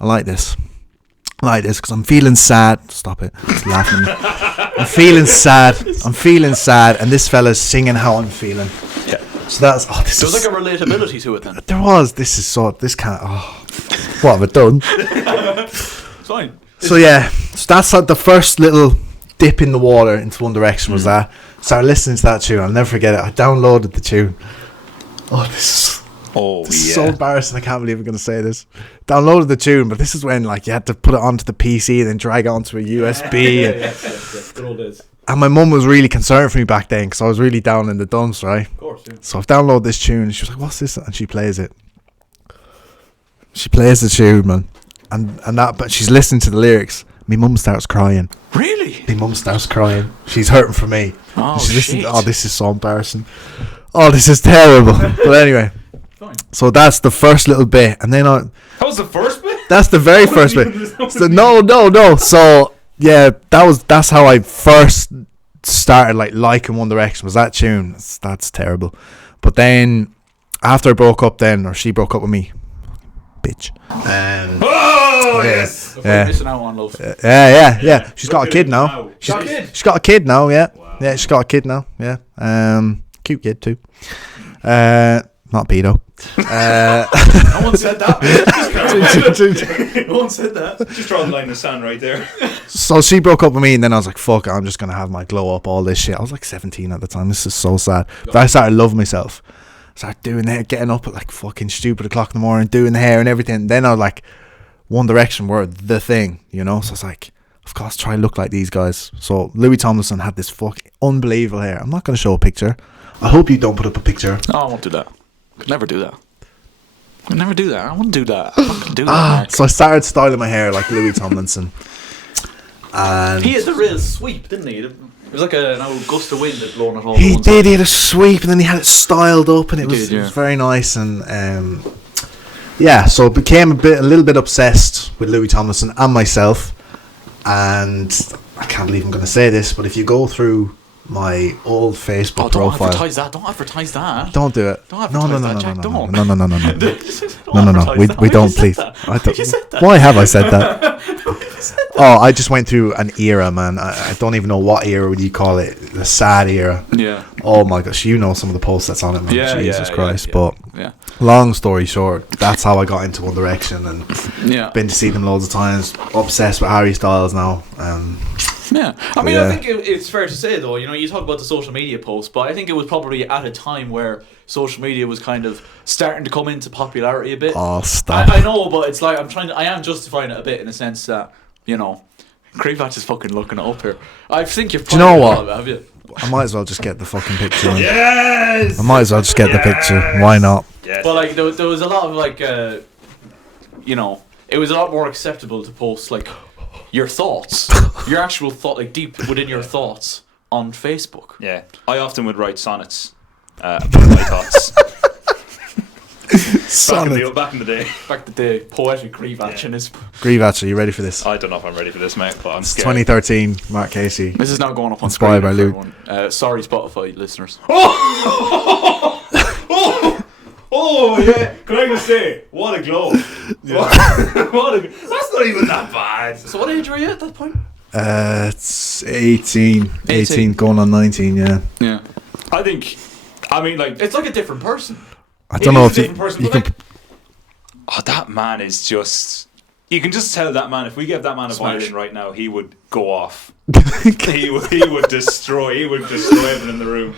I like this. I like this because I'm feeling sad. Stop it. He's laughing at me. I'm feeling sad, and this fella's singing how I'm feeling. Yeah. So that's, this There's is... like a relatability to it then. There was. This can't... what have I done? It's fine. So yeah, so that's like the first little dip in the water into One Direction was that. Started listening to that tune. I'll never forget it. I downloaded the tune. This is so embarrassing. I can't believe I'm going to say this. Downloaded the tune, but this is when like you had to put it onto the PC and then drag it onto a USB. Yeah. Good old days. And my mum was really concerned for me back then because I was really down in the dumps, right? Of course, yeah. So I've downloaded this tune and she was like, what's this? And she plays it. She plays the tune, man. But she's listening to the lyrics. My mum starts crying. Really? My mum starts crying. She's hurting for me. Oh, She's listening. shit. Oh, this is so embarrassing. Oh, this is terrible. But anyway, Fine. so that's the first little bit, and then That was the first bit? that's the very first bit. So no. So yeah, that's how I first started liking One Direction was that tune. That's terrible. But then after I broke up, or she broke up with me, bitch. Oh, yes! Before you're missing out on love. Yeah. She's got a kid now. She's got a kid? She's got a kid now. Yeah. Wow. Yeah, she's got a kid now. Yeah. Cute kid too. Not pedo. No one said that. No one said that. Just draw the line in the sand right there. So she broke up with me, and then I was like, fuck it, I'm just going to have my glow up, all this shit. I was like 17 at the time. This is so sad. But I started loving myself. Started doing hair, getting up at like fucking stupid o'clock in the morning, doing the hair and everything. Then I was like, One Direction were the thing, you know? So I was like, of course, try to look like these guys. So Louis Tomlinson had this fucking unbelievable hair. I'm not going to show a picture. I hope you don't put up a picture. No, I won't do that. Could never do that. Could never do that. I won't do that. I'm not going to do that. Mark. So I started styling my hair like Louis Tomlinson. And He had the real sweep, didn't he? It was like an old gust of wind that blown it all. he at once. did. He had a sweep, and then he had it styled up, and it was did, it was very nice. And yeah, so it became a little bit obsessed with Louis Tomlinson and myself. And I can't believe I'm going to say this, but if you go through my old Facebook Oh, don't profile, advertise that. Don't advertise that. don't do it. Don't No, advertise no, that, no, Jack, no, don't. no, no, no, no, no, no, No, no. We don't, please. I don't, You said that. why have I said that? Oh, I just went through an era, man. I don't even know what era would you call it. The sad era. Yeah. Oh my gosh, you know some of the posts that's on it, man. Yeah, Jesus yeah, Christ. yeah. But Yeah. long story short, that's how I got into One Direction, and Yeah. been to see them loads of times. Obsessed with Harry Styles now. Yeah, I mean, Yeah. I think it's fair to say though, you know, you talk about the social media posts, but I think it was probably at a time where social media was kind of starting to come into popularity a bit. Oh, stop. I know, but it's like I am justifying it a bit in the sense that, you know, Creevatch is fucking looking it up here. I think you've. Do you know probably what? thought of it, have you? I might as well just get the fucking picture. Yes! I might as well just get the picture. Why not? Yes. But like, there was a lot of like, you know, it was a lot more acceptable to post like your thoughts, your actual thought, like deep within your thoughts on Facebook. Yeah. I often would write sonnets about my thoughts. Back in the day. Back the day, poetic Creevatch in his. Greevatch, are you ready for this? I don't know if I'm ready for this, mate, but I'm It's scared. 2013, Mark Casey. This is now going up on Inspired screen by for Luke. everyone. Sorry, Spotify listeners. Oh yeah! Can I just say, what a glow! What a, that's not even that bad. So what age were you at that point? It's 18 going on 19. Yeah. Yeah. I mean, like, It's like a different person. I don't know if you but can. like, oh, that man is just. You can just tell that man. If we gave that man a violin right now, he would go off. he would destroy. He would destroy everything in the room.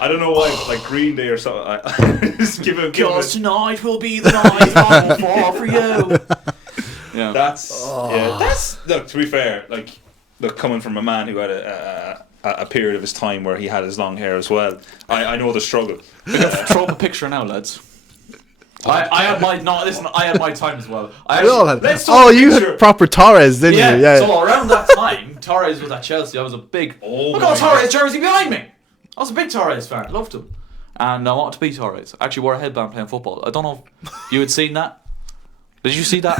I don't know why, like Green Day or something. Just give him. Tonight will be the night I will fall for you. Yeah. That's. Look, to be fair, like, look, coming from a man who had a period of his time where he had his long hair as well, I know the struggle. Throw up a picture now, lads. I had my I had my time as well. You had proper Torres, didn't you? Yeah. So around that time, Torres was at Chelsea. I was a big. Look at Torres jersey behind me. I was a big Torres fan. Loved him, and I wanted to be Torres. I actually wore a headband playing football. I don't know if you had seen that. Did you see that?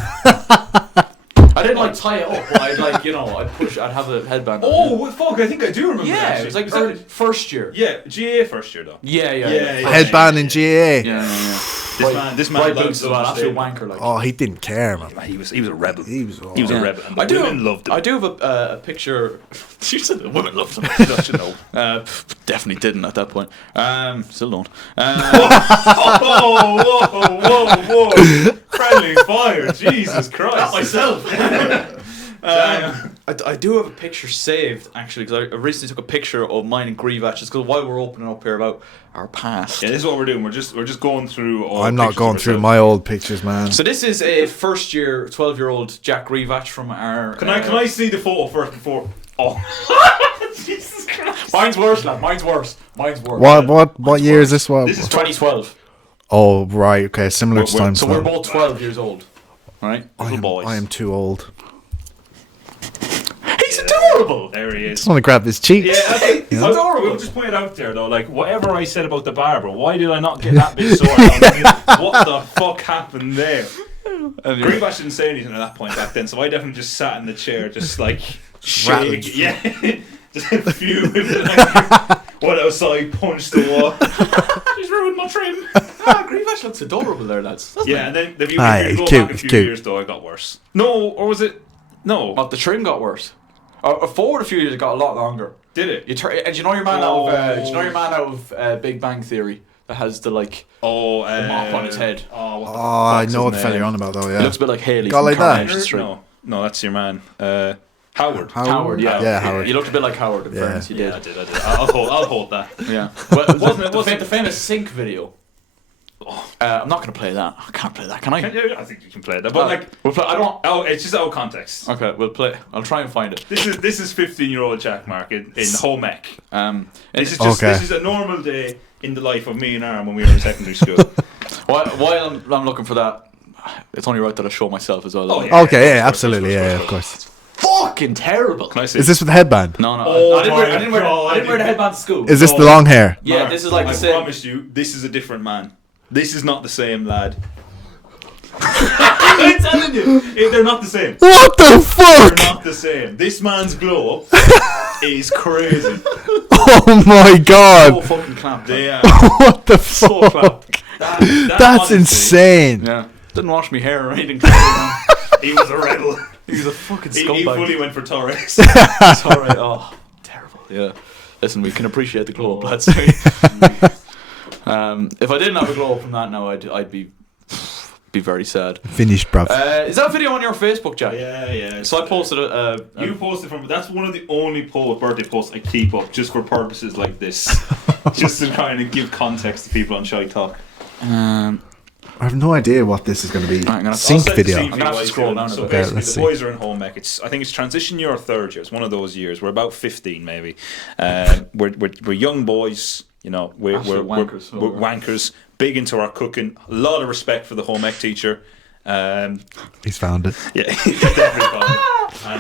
I didn't like tie it up, but I'd like, I'd have a headband. Oh, fuck! I think I do remember. Yeah, that, it was like first year. Yeah, GA first year though. Yeah. Headband in GA. Yeah. This man boots as well. Absolute wanker. Like. Oh, he didn't care, man. He was a rebel. He was a rebel. And the women loved him. I do have a picture. You said the women loved him. I should know. Definitely didn't at that point. Still don't. Whoa! Friendly fire! Jesus Christ! Not myself. I do have a picture saved actually because I recently took a picture of mine and Grievatch just because while we're opening up here about our past. Yeah, this is what we're doing. We're just going through. All I'm not going through my old pictures, man. So this is a first year, 12-year-old Jack Grievatch from our. Can I see the photo first before? Oh, Jesus Christ! Mine's worse, lad. Mine's worse. What year is this one? This is 2012. Oh right, okay, similar time. So we're both 12 years old, right? Little boys. I am too old. He's adorable. There he is. Just want to grab his cheeks. Yeah, I think He's adorable. We'll just point it out there though, like whatever I said about the barber, why did I not get that bit sorted out? What the fuck happened there? Greenbash didn't say anything at that point back then, so I definitely just sat in the chair, just like Rattling. shake, yeah, just fuming. Like, what else? I punched the wall. She's ruined my trim. Greenbash looks adorable there, lads. Yeah, and then if you go cute, back a few cute. years though, it got worse. No, or was it? No. But the trim got worse. Forward a few years, it got a lot longer. Did it? And do you know your man out of Big Bang Theory that has the the mop on his head? Oh, what the I fuck's know what his the fella name? you're on about though. It Yeah. looks a bit like Haley. Got from like that? Coronation Street. No, that's your man. Howard. Howard, yeah. Yeah, Howard. You looked a bit like Howard. In fairness, you did. Yeah, I did. I'll hold that. Yeah. Well, Wasn't the famous sync video? I'm not going to play that. I can't play that, can I? I think you can play that, but we'll play. I don't. Oh, it's just out of context. Okay, we'll play. I'll try and find it. This is 15-year-old Jack Mark in home ec. This is Okay. This is a normal day in the life of me and Aaron when we were in secondary school. While I'm looking for that, it's only right that I show myself as well. Oh, yeah. Okay, yeah, absolutely, yeah, of course. Fucking terrible. Can I see? Is this with the headband? No. Oh I didn't wear God. the headband to school. Is this the long hair? Yeah, Mark, this is like the I same. promise you, this is a different man. This is not the same lad. I'm telling you, they're not the same. What the They're fuck? not the same. This man's glow up is crazy. Oh my So god! fucking clamped. They are What the so fuck? clapped. That's honestly, insane. Yeah. Didn't wash me hair or anything. He was a rebel. He was a fucking He scumbag. fully went for Torres. Sorry. Oh, terrible. Yeah. Listen, we can appreciate the glow up, lads. If I didn't have a glow up from that now, I'd be very sad. Finished, bruv. Is that video on your Facebook, Jack? Yeah. So I posted You posted from. That's one of the only birthday posts I keep up just for purposes like this, just to kind of give context to people on ShiteTalk. I have no idea what this is going to be. gonna- Sync I'll set the video. scene for I'm gonna you have to guys scroll then. down a So bit. basically, let's the see. boys are in home ec. I think it's transition year or third year. It's one of those years. We're about 15 maybe. We're young boys. You know, we're Absolute wankers. we're wankers. Big into our cooking. A lot of respect for the home ec teacher. He's found it. Yeah, he's definitely fun.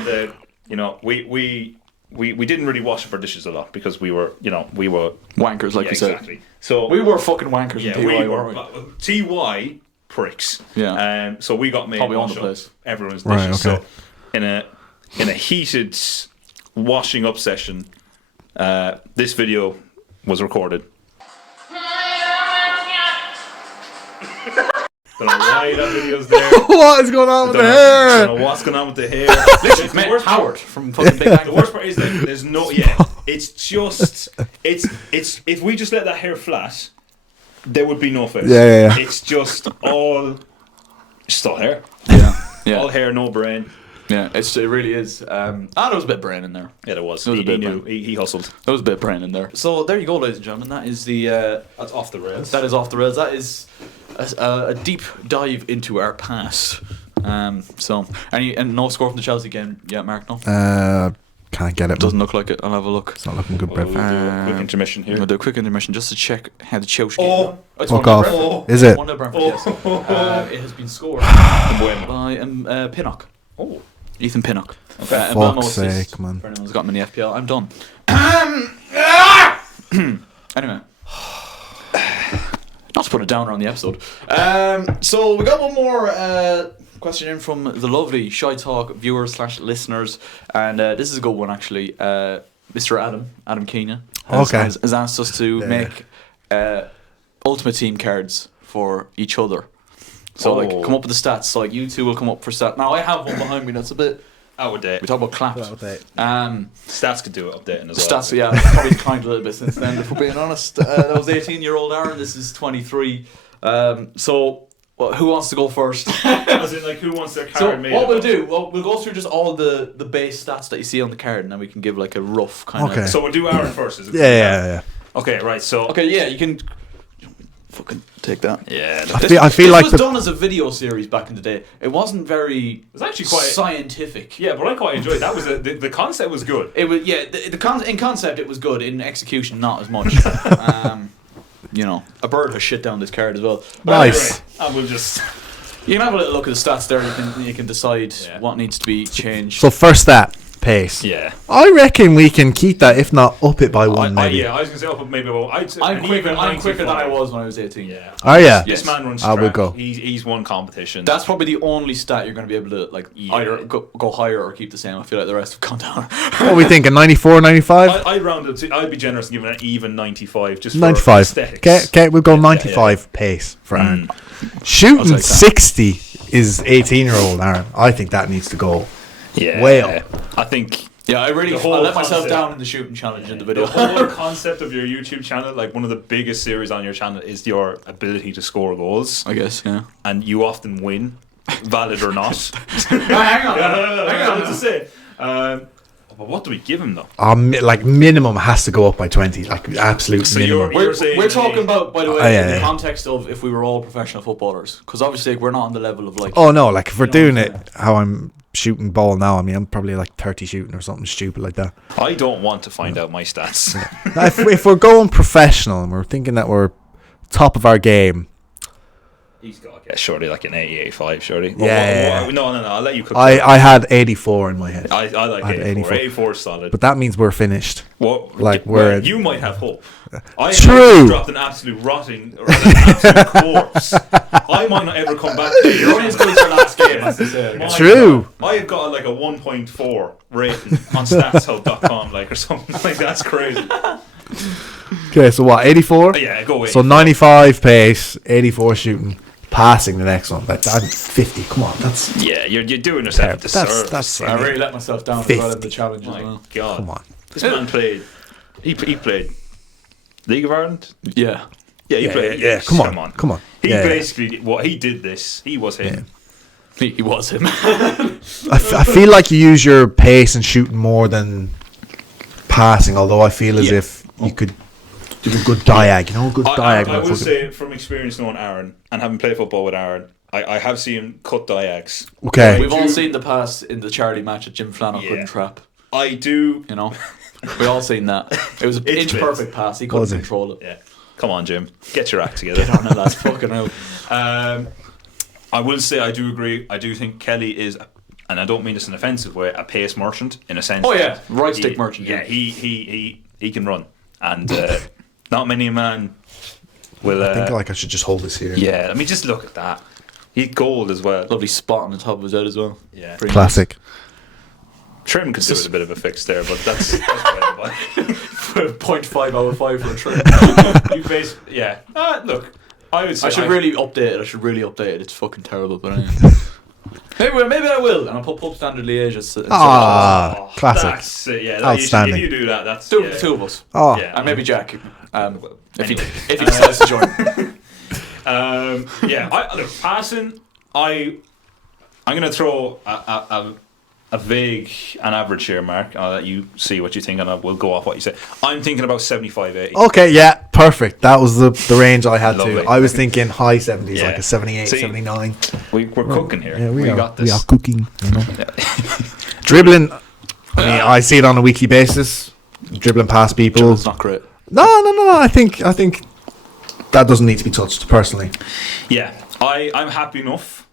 And you know, we didn't really wash up our dishes a lot because we were Wankers, like yeah, you said. exactly. So We were fucking wankers yeah, in TY, we weren't were we? TY pricks. Yeah. So we got made Probably on wash the up place. everyone's Right, dishes. okay. So in a heated washing up session, this video was recorded. Don't know why that video's there. What is going on with the I hair? don't know what's going on with the hair. Literally, Mate, the worst Howard from fucking Big Bang. The worst part is like there's no it's just it's if we just let that hair flat, there would be no face. Yeah. It's just all hair. Yeah. All hair, no brain. Yeah, it really is. There was a bit of brain in there. Yeah, there was. There was a He bit knew. brain. He hustled. There was a bit of brain in there. So there you go, ladies and gentlemen. That is the. That's off the rails. That is off the rails. That is a deep dive into our past. So and no score from the Chelsea game yet, Mark? No. Can't get it. Doesn't look like it. I'll have a look. It's not looking good, We'll do Brentford. a quick intermission here. We'll do a quick intermission just to check how the Chelsea Oh. game. It's Fuck 1-0 off. Brentford. Is it? 1-0 Brentford, yes. It has been scored by Pinnock. Oh. Ethan Pinnock. Okay. Fuck's sake, man. For anyone who's got him in the FPL, I'm done. Anyway. Not to put a downer on the episode. So we got one more question in from the lovely ShiteTalk viewers / listeners, and this is a good one actually. Mr. Adam Keenan has asked us to make Ultimate Team cards for each other. So like come up with the stats. So like you two will come up for stats. Now I have one behind me that's a bit out of date. We talk about claps. Stats could do it updating as well. Stats, yeah, I've probably declined a little bit since then. If we're being honest, that was 18-year-old Aaron. This is 23. So, who wants to go first? As in, like, who wants their card So made? what we'll do, we'll go through just all the base stats that you see on the card, and then we can give like a rough kind Okay. of. So we'll do Aaron first. Is it? Yeah. Okay, right. So. Okay, yeah, you can. Fucking take that. Yeah. I feel like this was done as a video series back in the day. It wasn't very. It was actually quite scientific. Yeah, but I quite enjoyed it. That was the concept was good. It was in concept it was good. In execution, not as much. You know, a bird has shit down this card as well. But Nice. Anyway, and we'll just. You can have a little look at the stats there. You can decide what needs to be changed. So first stat, pace. Yeah. I reckon we can keep that, if not up it by one, maybe. I was going to say up maybe about. I'm quicker than I was when I was 18. Yeah. Oh yeah. This man runs I will track. go. He's won competition. That's probably the only stat you're going to be able to either go higher or keep the same. I feel like the rest have gone down. What are we thinking? 94, 95? I'd round up to. I'd be generous and give it an even 95 just for 95. aesthetics. Okay, we'll go 95 pace for Aaron. Shooting 60 is 18-year-old Aaron. I think that needs to go way up. I think. Yeah, I let myself concept, down in the shooting challenge in the video. The whole concept of your YouTube channel, like one of the biggest series on your channel, is your ability to score goals. I guess, yeah. And you often win, valid or not. Hang on. Hang on. To say. But what do we give him though? Like minimum has to go up by 20. Like absolute minimum. We're talking about, by the way, in the yeah. context of if we were all professional footballers, because obviously we're not on the level of like. Oh no! Like if we're doing it how I'm shooting ball now, I mean I'm probably like 30 shooting or something stupid like that. I don't want to find out my stats. Now, if we're going professional and we're thinking that we're top of our game. He's got to get surely like an 85, surely. Yeah. No, I'll let you cook. I had 84 in my head. I like 84. 84 is solid. But that means we're finished. Well, like you might have hope. True. I dropped an absolute corpse. I might not ever come back. You're only as good as your last game, as they say. True. I have got like a 1.4 rating on StatsHub.com, like or something like that's crazy. Okay, so what? 84. Yeah, go away. So 95 pace, 84 shooting. Passing the next one, but I'm 50. Come on, that's you're doing yourself a disservice. That's I really let myself down as well in the challenge as well. God, come on. This man played. He played League of Ireland. Yeah, he played. Yeah, come on. He basically he did this. He was him. Yeah. He was him. I feel like you use your pace and shooting more than passing. Although I feel as if you could. Do a good diag, I will say from experience knowing Aaron and having played football with Aaron, I have seen him cut diags. Okay. We've all seen the pass in the charity match at Jim Flannel couldn't trap. I do. You know, we all seen that. It was an inch perfect pass. He couldn't control it. Yeah. Come on, Jim. Get your act together. Get on it, lads. Fucking hell. I will say I do agree. I do think Kelly is, and I don't mean this in an offensive way, a pace merchant in a sense. Oh yeah, right stick merchant. Yeah, he can run and. Not many man will. I think like I should just hold this here. Yeah, let me just look at that. He's gold as well. Lovely spot on the top of his head as well. Yeah, pretty classic. Nice. Trim could do with a bit of a fix there, but that's 0.5 out of 5 for a trim. You face, look, I would say I should really update it. It's fucking terrible, but anyway. Maybe I will, and I'll put Pub Standard Liège as classic. That's it, yeah. Outstanding. If you do that, that's two of us. Oh, yeah. And maybe Jack, if he Anyway. decides to join. Look, passing. I'm gonna throw a vague and average here, Mark. I'll let you see what you think, and we'll go off what you say. I'm thinking about 75-80. okay, yeah, perfect. That was the range I had Lovely. too. I was thinking high 70s, Yeah. like a 78, See, 79. We're cooking here. Yeah, we got this. We are cooking. You know? Dribbling, I mean, I see it on a weekly basis. Dribbling past people. It's not great. No. I think that doesn't need to be touched, personally. Yeah, I'm happy enough.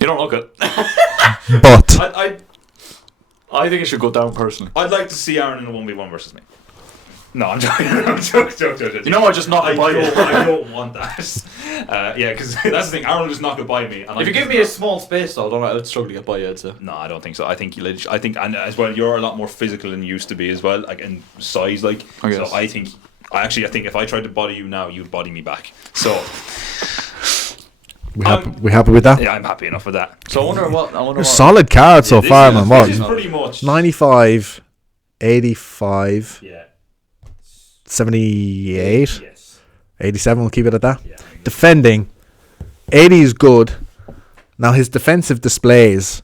You don't look it. But I think it should go down personally. I'd like to see Aaron in a 1v1 versus me. No, I'm joking. I'm joking. You know, I just knock it by you. I don't want that. Because that's the thing. Aaron will just knock it by me. And If you give me a small space, though, I would struggle to get by you, I'd say. No, I don't think so. I think, and as well, you're a lot more physical than you used to be as well, like in size, like. I guess. So I think if I tried to body you now, you'd body me back. So. we happy with that? Yeah, I'm happy enough with that. So I wonder what. Solid card so far, man. What? This is pretty much 95, 85, Yeah. 78, Yes. 87. We'll keep it at that. Yeah. Defending, 80 is good. Now his defensive displays,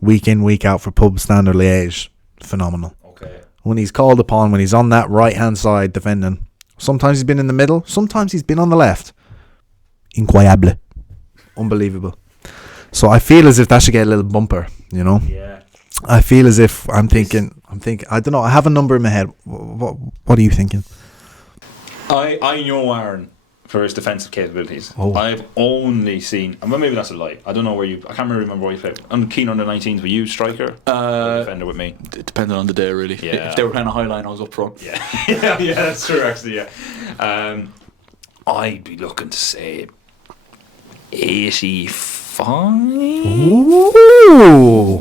week in, week out for Pub Standard Liège, phenomenal. Okay. When he's called upon, when he's on that right hand side defending, sometimes he's been in the middle, sometimes he's been on the left. Incroyable, unbelievable. So I feel as if that should get a little bumper, you know. Yeah. I feel as if I'm thinking. I don't know. I have a number in my head. What are you thinking? I know Aaron for his defensive capabilities. Oh. I've only seen, well, maybe that's a lie. I don't know where I can't remember where you played. I'm keen on the 19s. Were you striker? Or defender with me. Depending on the day, really. Yeah. If they were playing a high line, I was up front. Yeah, yeah, that's true. Actually, yeah. I'd be looking to say 85. Ooh.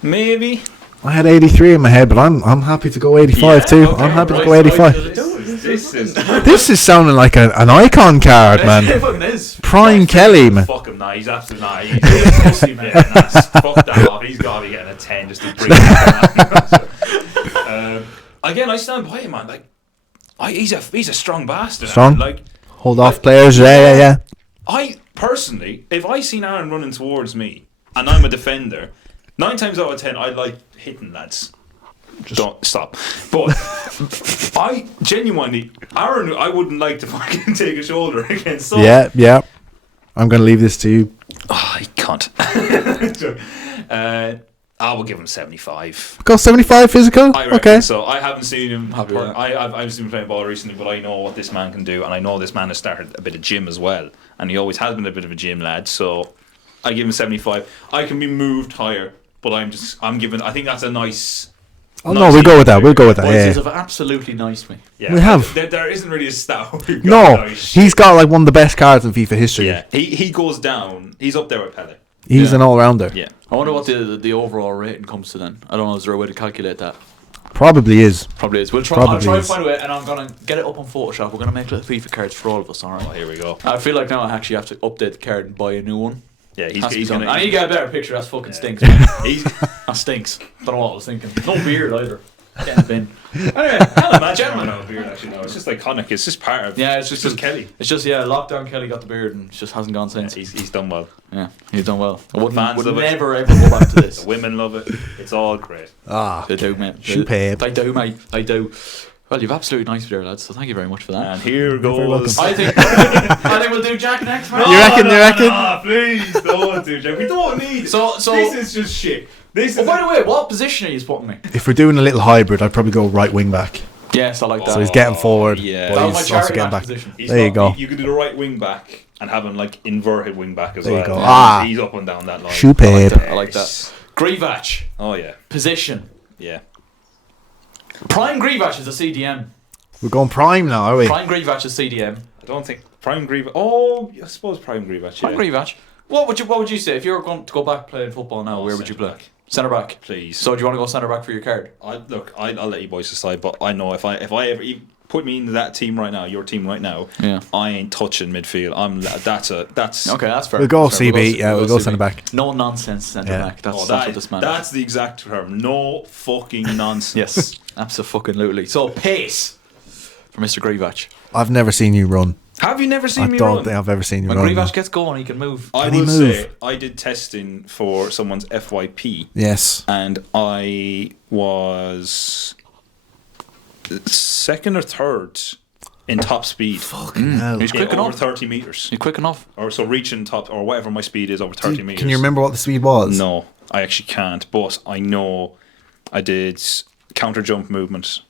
Maybe. I had 83 in my head, but I'm happy to go 85 too. Okay, I'm happy to right, go 85. This is This is sounding like an icon card, It man. fucking is. Prime Kelly, man. Fuck him, nah. He's absolutely not. He's a pussy, man. Fuck that off. He's got to be getting a 10 just to bring it down. Again, I stand by him, man. Like, he's a strong bastard. Strong? Man. Like, Hold off players. Yeah. I personally, if I seen Aaron running towards me and I'm a defender, 9 times out of 10, I like hitting lads. Don't stop. But I genuinely, Aaron, I wouldn't like to fucking take a shoulder against someone. Yeah. I'm going to leave this to you. Oh, I can't. I will give him 75. Go 75 physical? I reckon Okay. so. I haven't seen him. Happy with that. I've seen him playing ball recently, but I know what this man can do, and I know this man has started a bit of gym as well, and he always has been a bit of a gym lad. So I give him 75. I can be moved higher, but I'm giving. I think that's a nice. Oh, no, we'll go with that. Boys, Yeah. have absolutely nice me. Yeah, We have. There isn't really a stat. No, he's got like one of the best cards in FIFA history. Yeah, he goes down. He's up there with Pele. He's an all-rounder. Yeah. I wonder what the overall rating comes to then. I don't know. Is there a way to calculate that? Probably is. Probably is. I'll Probably try and is. find a way, and I'm gonna get it up on Photoshop. We're gonna make little FIFA cards for all of us. All right. Oh, here we go. I feel like now I actually have to update the card and buy a new one. Yeah, Has to be he's done. gonna. I need to get a better picture. That fucking stinks. Man. He's. That stinks. Don't know what I was thinking. No beard either. Get in the bin. Anyway, I'll imagine him without a beard. Actually, no, it's just iconic. It's just part of. Yeah, it's just Kelly. It's just lockdown. Kelly got the beard and just hasn't gone since. He's done well. Yeah, he's done well. I would Fans love it. never ever go back to this. The women love it. It's all great. They do, mate. Superb. They do, mate. They do. Well, you've absolutely nice there, lads. So thank you very much for that. And here welcome. goes. I think we'll do Jack next, man. You reckon? No, please don't do Jack. We don't need. So this is just shit. This Oh, is. by the way, what position are you putting me? If we're doing a little hybrid, I'd probably go right wing back. Yes, I like that. So he's getting forward, yeah. but That was my he's also charity getting back back. position. There you go. You could do the right wing back and have him like inverted wing back as There you well. go. Yeah. Ah. He's up and down that line. Superb. I like that. Grievach Oh yeah, position. yeah. Prime Grievach is a CDM. We're going prime now, are we? Prime Grievach is CDM. I don't think Prime Grievach. Oh, I suppose Prime Grievach. Yeah. Prime Grievach. What would you say if you were going to go back playing football now? Where would you play? centre-back. Centre back. Please. So do you want to go centre back for your card? I'll let you boys decide, but I know if I ever put me into that team right now, your team right now, I ain't touching midfield. That's okay. That's fair. We'll go that's fair. CB. We'll go centre back. No nonsense centre back. That's what this man. That's the exact term. No fucking nonsense. Yes, absolutely. So pace for Mr. Grievach. I've never seen you run. Have you never seen me I run? don't think I've ever seen you when run. When Grievach gets going, he can move. I will say I did testing for someone's FYP. Yes. And I was second or third in top speed. Fucking hell. He's quick enough. Over 30 metres. He's quick enough. Or so reaching top, or whatever my speed is over 30 metres. Can you remember what the speed was? No, I actually can't. But I know I did counter jump movement.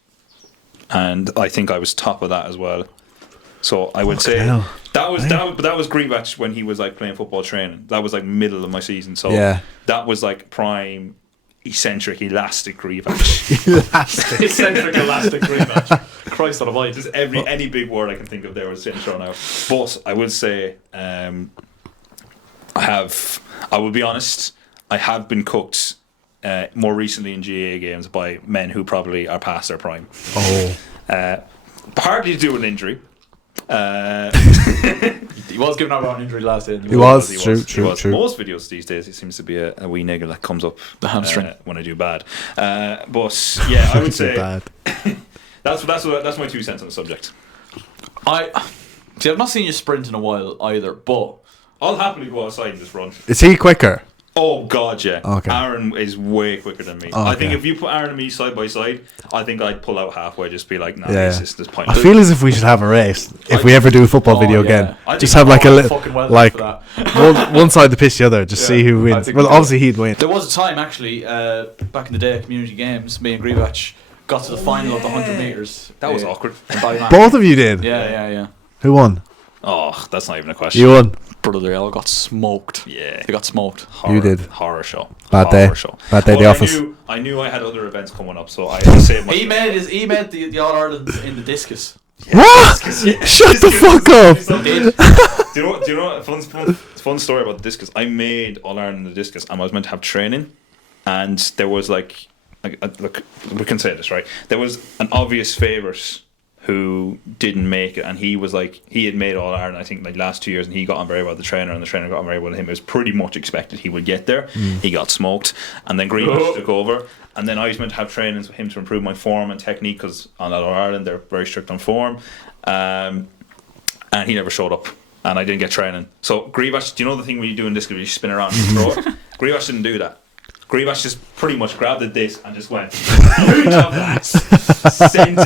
And I think I was top of that as well. So I would say that was Grievach when he was like playing football training. That was like middle of my season. So that was like prime eccentric elastic Grievach. Eccentric elastic Grievach. Christ on a bite. Just any big word I can think of there was getting thrown out. But I would say I will be honest, I have been cooked more recently in GAA games by men who probably are past their prime. Partly to do with an injury. He was giving out an injury last day. He was. True. Most videos these days, it seems to be a wee niggle that comes up the hamstring when I do bad. But yeah, I would say bad. that's my 2 cents on the subject. I've not seen you sprint in a while either, but I'll happily go outside and just run. Is he quicker? Oh God, yeah. Okay. Aaron is way quicker than me. I think if you put Aaron and me side by side, I think I'd pull out halfway. Just be like, nah, this point. I feel as if we should have a race if we ever do a football video again. Just have like a little, like one side the pitch, the other. Just see who wins. Well, obviously he'd win. There was a time actually back in the day at community games. Me and Grievach got to the final of the 100 meters. That was awkward. Both of you did. Yeah. Who won? Oh, that's not even a question. You won. Brother, they all got smoked. Yeah, they got smoked. You did. Horror show. Bad day. Bad day. The office. I knew I had other events coming up, so I had to save my. He made the All Ireland in the discus. Yeah, what? Shut the fuck up. Do you know a fun story about the discus? I made All Ireland in the discus, and I was meant to have training, and there was look, we can say this right. There was an obvious favourite who didn't make it, and he had made All Ireland I think like last 2 years, and he got on very well with the trainer, and the trainer got on very well with him. It was pretty much expected he would get there. He got smoked, and then Greenwich took over, and then I was meant to have trainings with him to improve my form and technique, because on All Ireland they're very strict on form, and he never showed up, and I didn't get training. So Grievach, do you know the thing when you do in this, you spin around and throw it? Grievach didn't do that. Grievach just pretty much grabbed the disc and just went sent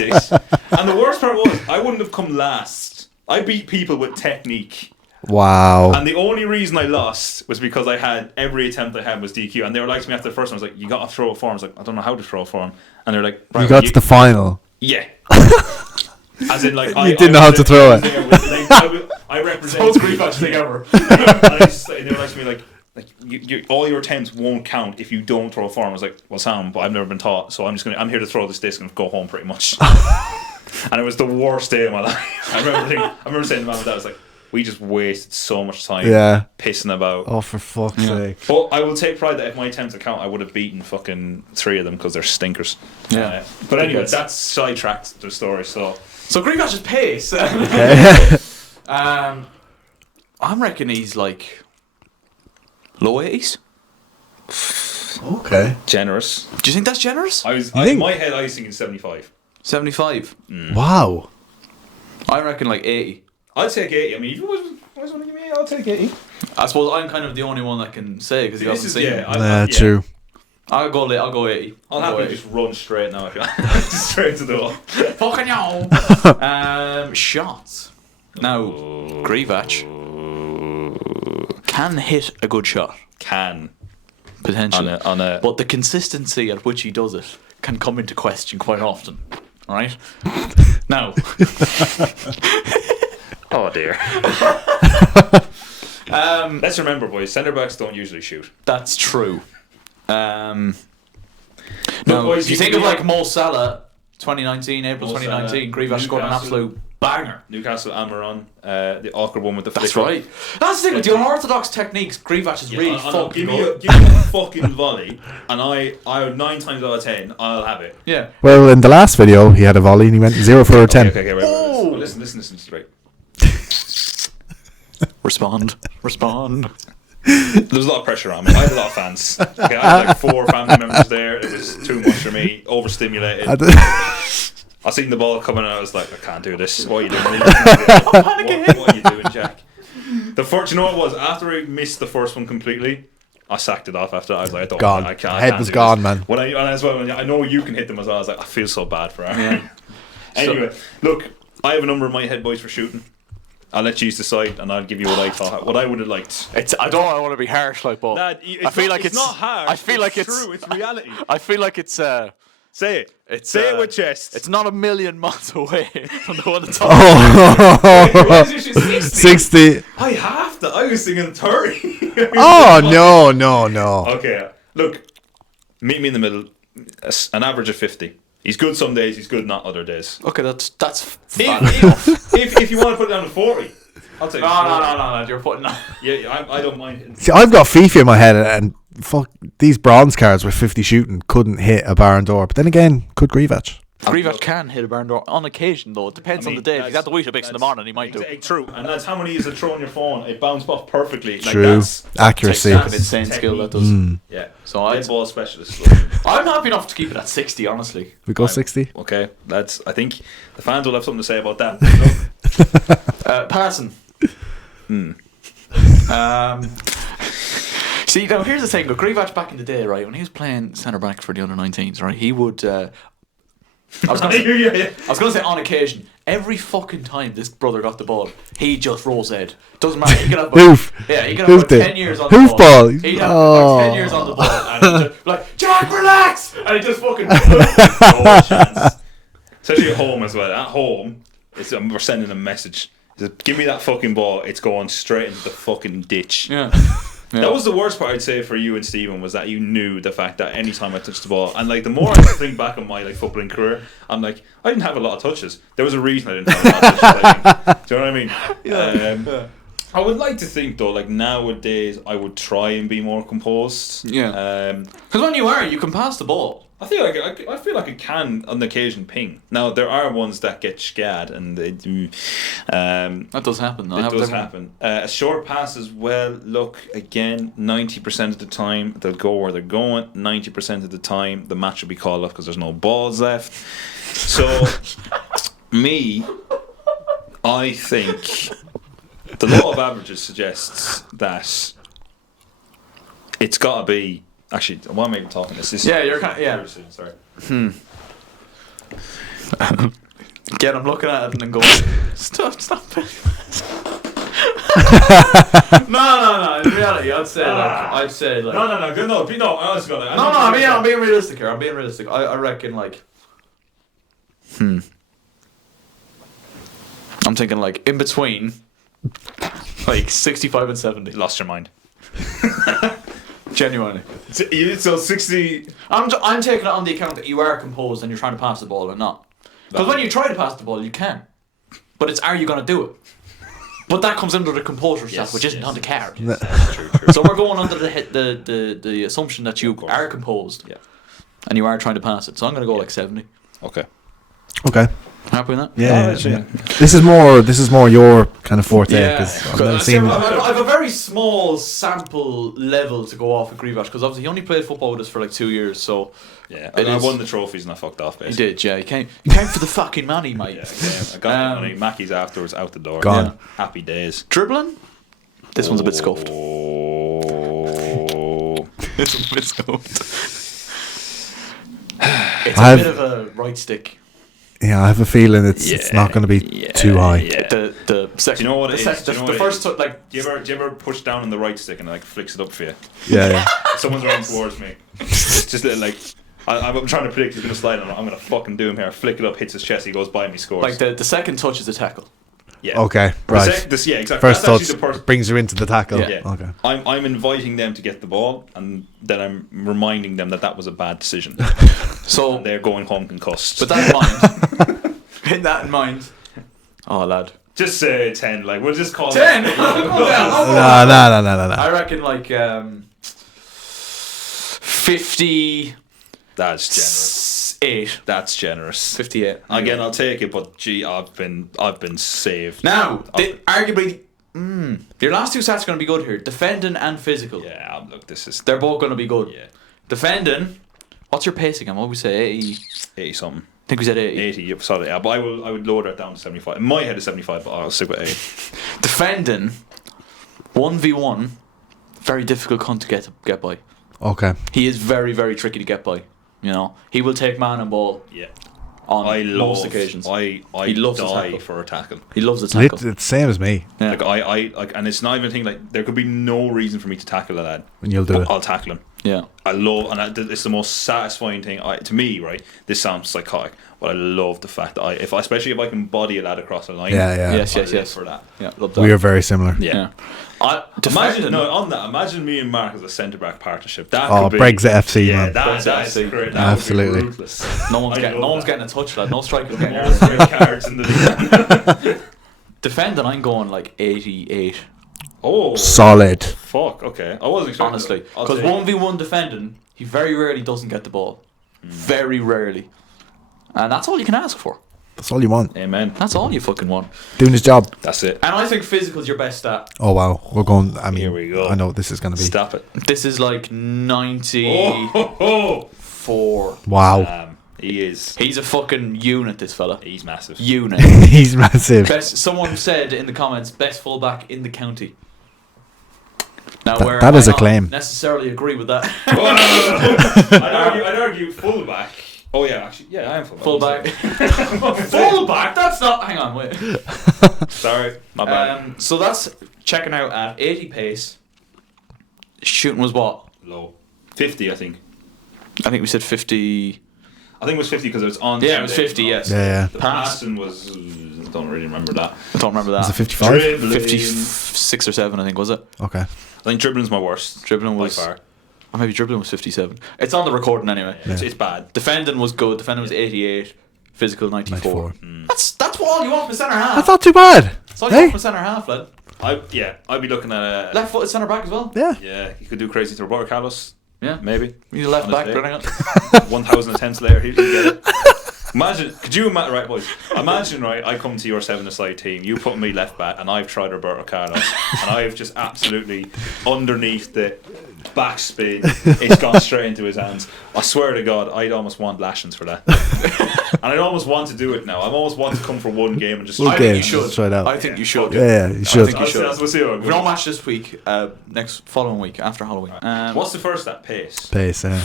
it. And the worst part was I wouldn't have come last. I beat people with technique. Wow. And the only reason I lost was because I had every attempt I had was DQ, and they were like to me after the first one, I was like, you got to throw it for him. I was like, I don't know how to throw it for him. And they're like, right, you got to the final. Yeah. As in, like, you didn't know how to throw it. I represent most Grievach thing ever. And they were like to me like you, all your attempts won't count if you don't throw a form. I was like, well, Sam, but I've never been taught, so I'm here to throw this disc and go home pretty much. And it was the worst day of my life. I remember saying to Mum and Dad, I was like, we just wasted so much time pissing about. Oh, for fuck's sake. But I will take pride that if my attempts count, I would have beaten fucking 3 of them because they're stinkers. Yeah. But anyway, that's sidetracked the story. So Grievach's pace. I'm reckon he's like low 80s. Okay. Generous. Do you think that's generous? In my head, I was thinking 75. 75. Wow. I reckon like 80. I'd take 80. I mean, if you always want to give me 80, I'll take 80. I suppose I'm kind of the only one that can say because he hasn't seen it. True. I'll go 80. I'll happily just run straight now if you want. Just straight to the wall. Fucking yo. Shots. Now, Grievach can hit a good shot. Can. Potentially. But the consistency at which he does it can come into question quite often. Alright? Now. Oh dear. Let's remember, boys, centre backs don't usually shoot. That's true. No, now, boys, if you think of like Mo Salah, 2019, April 2019, Grievach scored an absolute Banger. Newcastle Amaron, the awkward one with the flick. That's right. That's the thing with the unorthodox techniques. Grievac is really fucking good. Give me a fucking volley, and I 9 times out of 10, I'll have it. Yeah. Well, in the last video, he had a volley and he went 0 for 10. Okay, right. Oh. Well, listen, straight. Respond. There was a lot of pressure on me. I had a lot of fans. Okay, I had like 4 family members there. It was too much for me. Overstimulated. I seen the ball coming and I was like, I can't do this. What are you doing? What are you doing, Jack? You know what it was? After I missed the first one completely, I sacked it off after. I was like, I can't. Head was gone, man. When I know you can hit them as well. I was like, I feel so bad for Aaron. Anyway, look, I have a number of my head boys for shooting. I'll let you decide, and I'll give you what I would have liked. I don't want to be harsh, like, but I feel like it's not harsh. I feel like it's true. It's reality. I feel like it's. Say it. Say it with chest. It's not a million miles away from the one that's on. Oh, 60. I have to. I was thinking 30. Oh, no. Okay, look. Meet me in the middle. An average of 50. He's good some days. He's good not other days. Okay, that's if you want to put it down to 40, I'll take. No. You're putting. Yeah, I don't mind. See, I've got FIFA in my head, and fuck, these bronze cards with 50 shooting couldn't hit a barn door. But then again, could Grievac. Grievac can hit a barn door on occasion, though. It depends on the day. If he's at the Weetabix in the morning, he might do. True, and that's how many is it throw on your phone? It bounced off perfectly. True, that's accuracy. That's an insane skill that does. Yeah. So I ball specialist. I'm happy enough to keep it at 60, honestly. We go 60. Okay, I think the fans will have something to say about that. Passing. See, now here's the thing. But Grievac back in the day, right, when he was playing centre back for the under 19s, right, he would. I was going to say on occasion, every fucking time this brother got the ball, he just rose head. Doesn't matter. He could have he could have about 10 years on the ball. He'd have about 10 years on the ball, and he'd just be like, Jack, relax! And he just fucking no chance. Especially at home as well. At home, we're sending a message. Give me that fucking ball. It's going straight into the fucking ditch. Yeah. That was the worst part, I'd say, for you and Stephen, was that you knew the fact that any time I touched the ball, and like the more I think back on my like footballing career, I'm like, I didn't have a lot of touches. There was a reason I didn't have a lot of touches. I think. Do you know what I mean? Yeah. I would like to think though, like nowadays, I would try and be more composed. Yeah. Because when you are, you can pass the ball. I feel like I can on occasion ping. Now there are ones that get scared and they do. That does happen. Though. It does happen. A short pass as well. Look again. 90% of the time they'll go where they're going. 90% of the time the match will be called off because there's no balls left. So I think the law of averages suggests that it's got to be. Actually, why am I even talking this? You're kind of, yeah. Sorry. Again, I'm looking at it and then going, stop. No. In reality, I'd say like. No. Good. No. Honestly, I'm being realistic here. I reckon like. I'm thinking like in between, like 65 and 70. Lost your mind. Genuinely. So 60. I'm taking it on the account that you are composed and you're trying to pass the ball or not. Because when you try to pass the ball, you can. But it's are you going to do it? But that comes under the composure stuff, which isn't on the card. True. So we're going under the assumption that you are composed. Yeah. And you are trying to pass it. So I'm going to go like 70. Okay. Happy with that? Yeah. This is more your kind of forte. Yeah. I have a very small sample level to go off with Grievac because obviously he only played football with us for like 2 years. So yeah, I won the trophies and I fucked off. Basically. He did. Yeah, he came for the fucking money, mate. I got the money. Mackey's afterwards out the door. Gone. Yeah. Happy days. Dribbling. This one's a bit scuffed. This one's a bit scuffed. It's a bit of a right stick. Yeah, I have a feeling it's not going to be too high. Yeah. The second. Do you know what it is? The first like. Do you ever push down on the right stick and it like flicks it up for you? Yeah. Someone's running towards me. It's just like I'm trying to predict he's going to slide on. I'm going to fucking do him here. Flick it up, hits his chest. He goes by me, scores. Like the second touch is a tackle. Yeah. Okay. Right. Exactly. First touch brings you into the tackle. Yeah. Okay. I'm inviting them to get the ball, and then I'm reminding them that was a bad decision. So and they're going home concussed. With that in mind, Oh, lad. Just say 10. Like we'll just call 10. it. No. I reckon like 50. That's generous. 8. That's generous. 58. Again, I'll take it, but gee, I've been saved. Now, arguably, your last two stats are going to be good here. Defending and physical. Yeah, look, They're both going to be good. Yeah. Defending. What's your pace again? What would we say? 80 something. I think we said 80. 80, yep, sorry, yeah, but I would lower that down to 75. In my head is 75, but I'll stick with 80. Defending. 1v1. Very difficult cunt to get by. Okay. He is very, very tricky to get by. You know, he will take man and ball. Yeah. On most occasions. I He loves to die tackle. for a tackle. He loves the tackle. It's the same as me. Yeah. Like, and it's not even a thing, like, there could be no reason for me to tackle a lad. And you'll do it. I'll tackle him. Yeah. It's the most satisfying thing to me, right? This sounds psychotic, but I love the fact that especially if I can body a lad across the line. Yeah. Yes. For that. Yeah, love that. We are very similar. Yeah. Imagine me and Mark as a centre back partnership. That could be, Brexit FC, yeah, man. That's Brexit FC. great. That Absolutely. would be ruthless. No one's getting a touch, lad. No striking. More red cards in the league. Defending, I'm going like 88. Oh, Solid. fuck. Okay, I wasn't expecting. Honestly, that. I'll because take it. 1v1 defending, he very rarely doesn't get the ball. Very rarely. And that's all you can ask for. That's all you want. Amen. That's all you fucking want. Doing his job. That's it. And I think physical's your best stat. Oh, wow. We're going... I mean, Here we go. I know what this is going to be. Stop it. This is like 94. Wow. He is. He's a fucking unit, this fella. He's massive. Unit. He's massive. Someone said in the comments, best fullback in the county. Now, That is a claim. Necessarily agree with that. I'd argue fullback. Oh yeah, actually, yeah, I am fullback. Fullback? That's not. Hang on, wait. Sorry, my bad. So that's checking out at 80 pace. Shooting was what? Low. 50, I think. I think we said 50. I think it was 50 because it was on. Yeah, it was 50. Yes. Yeah. The passing was. Don't really remember that. I don't remember that. Was it 55? 56 or 7, I think, was it? Okay. I think dribbling's my worst. Dribbling was. by far. Or maybe dribbling was 57. It's on the recording anyway. Yeah. It's bad. Defending was good. Defending was 88. Physical 94. 94. That's all you want from a centre half. That's not too bad. That's all you want from a centre half, lad. I'd be looking at a Left-footed centre back as well. Yeah. Yeah, you could do crazy to Roberto Carlos. Yeah. Maybe. He's a left back, Honestly. bring it. 1,000 attempts later, he'd get it. Could you imagine, right, boys? Imagine, right, I come to your 7-a-side team, you put me left back, and I've tried Roberto Carlos, and I've just absolutely, underneath the backspin, it's gone straight into his hands. I swear to God, I'd almost want lashings for that. And I'd almost want to do it now. I almost want to come for one game and just... One I game, think you should. just try it out. I think you should. Yeah, you should. I think you should. We'll see how it If we don't goes. match this week, following week, after Halloween. What's the first at pace? Pace, yeah.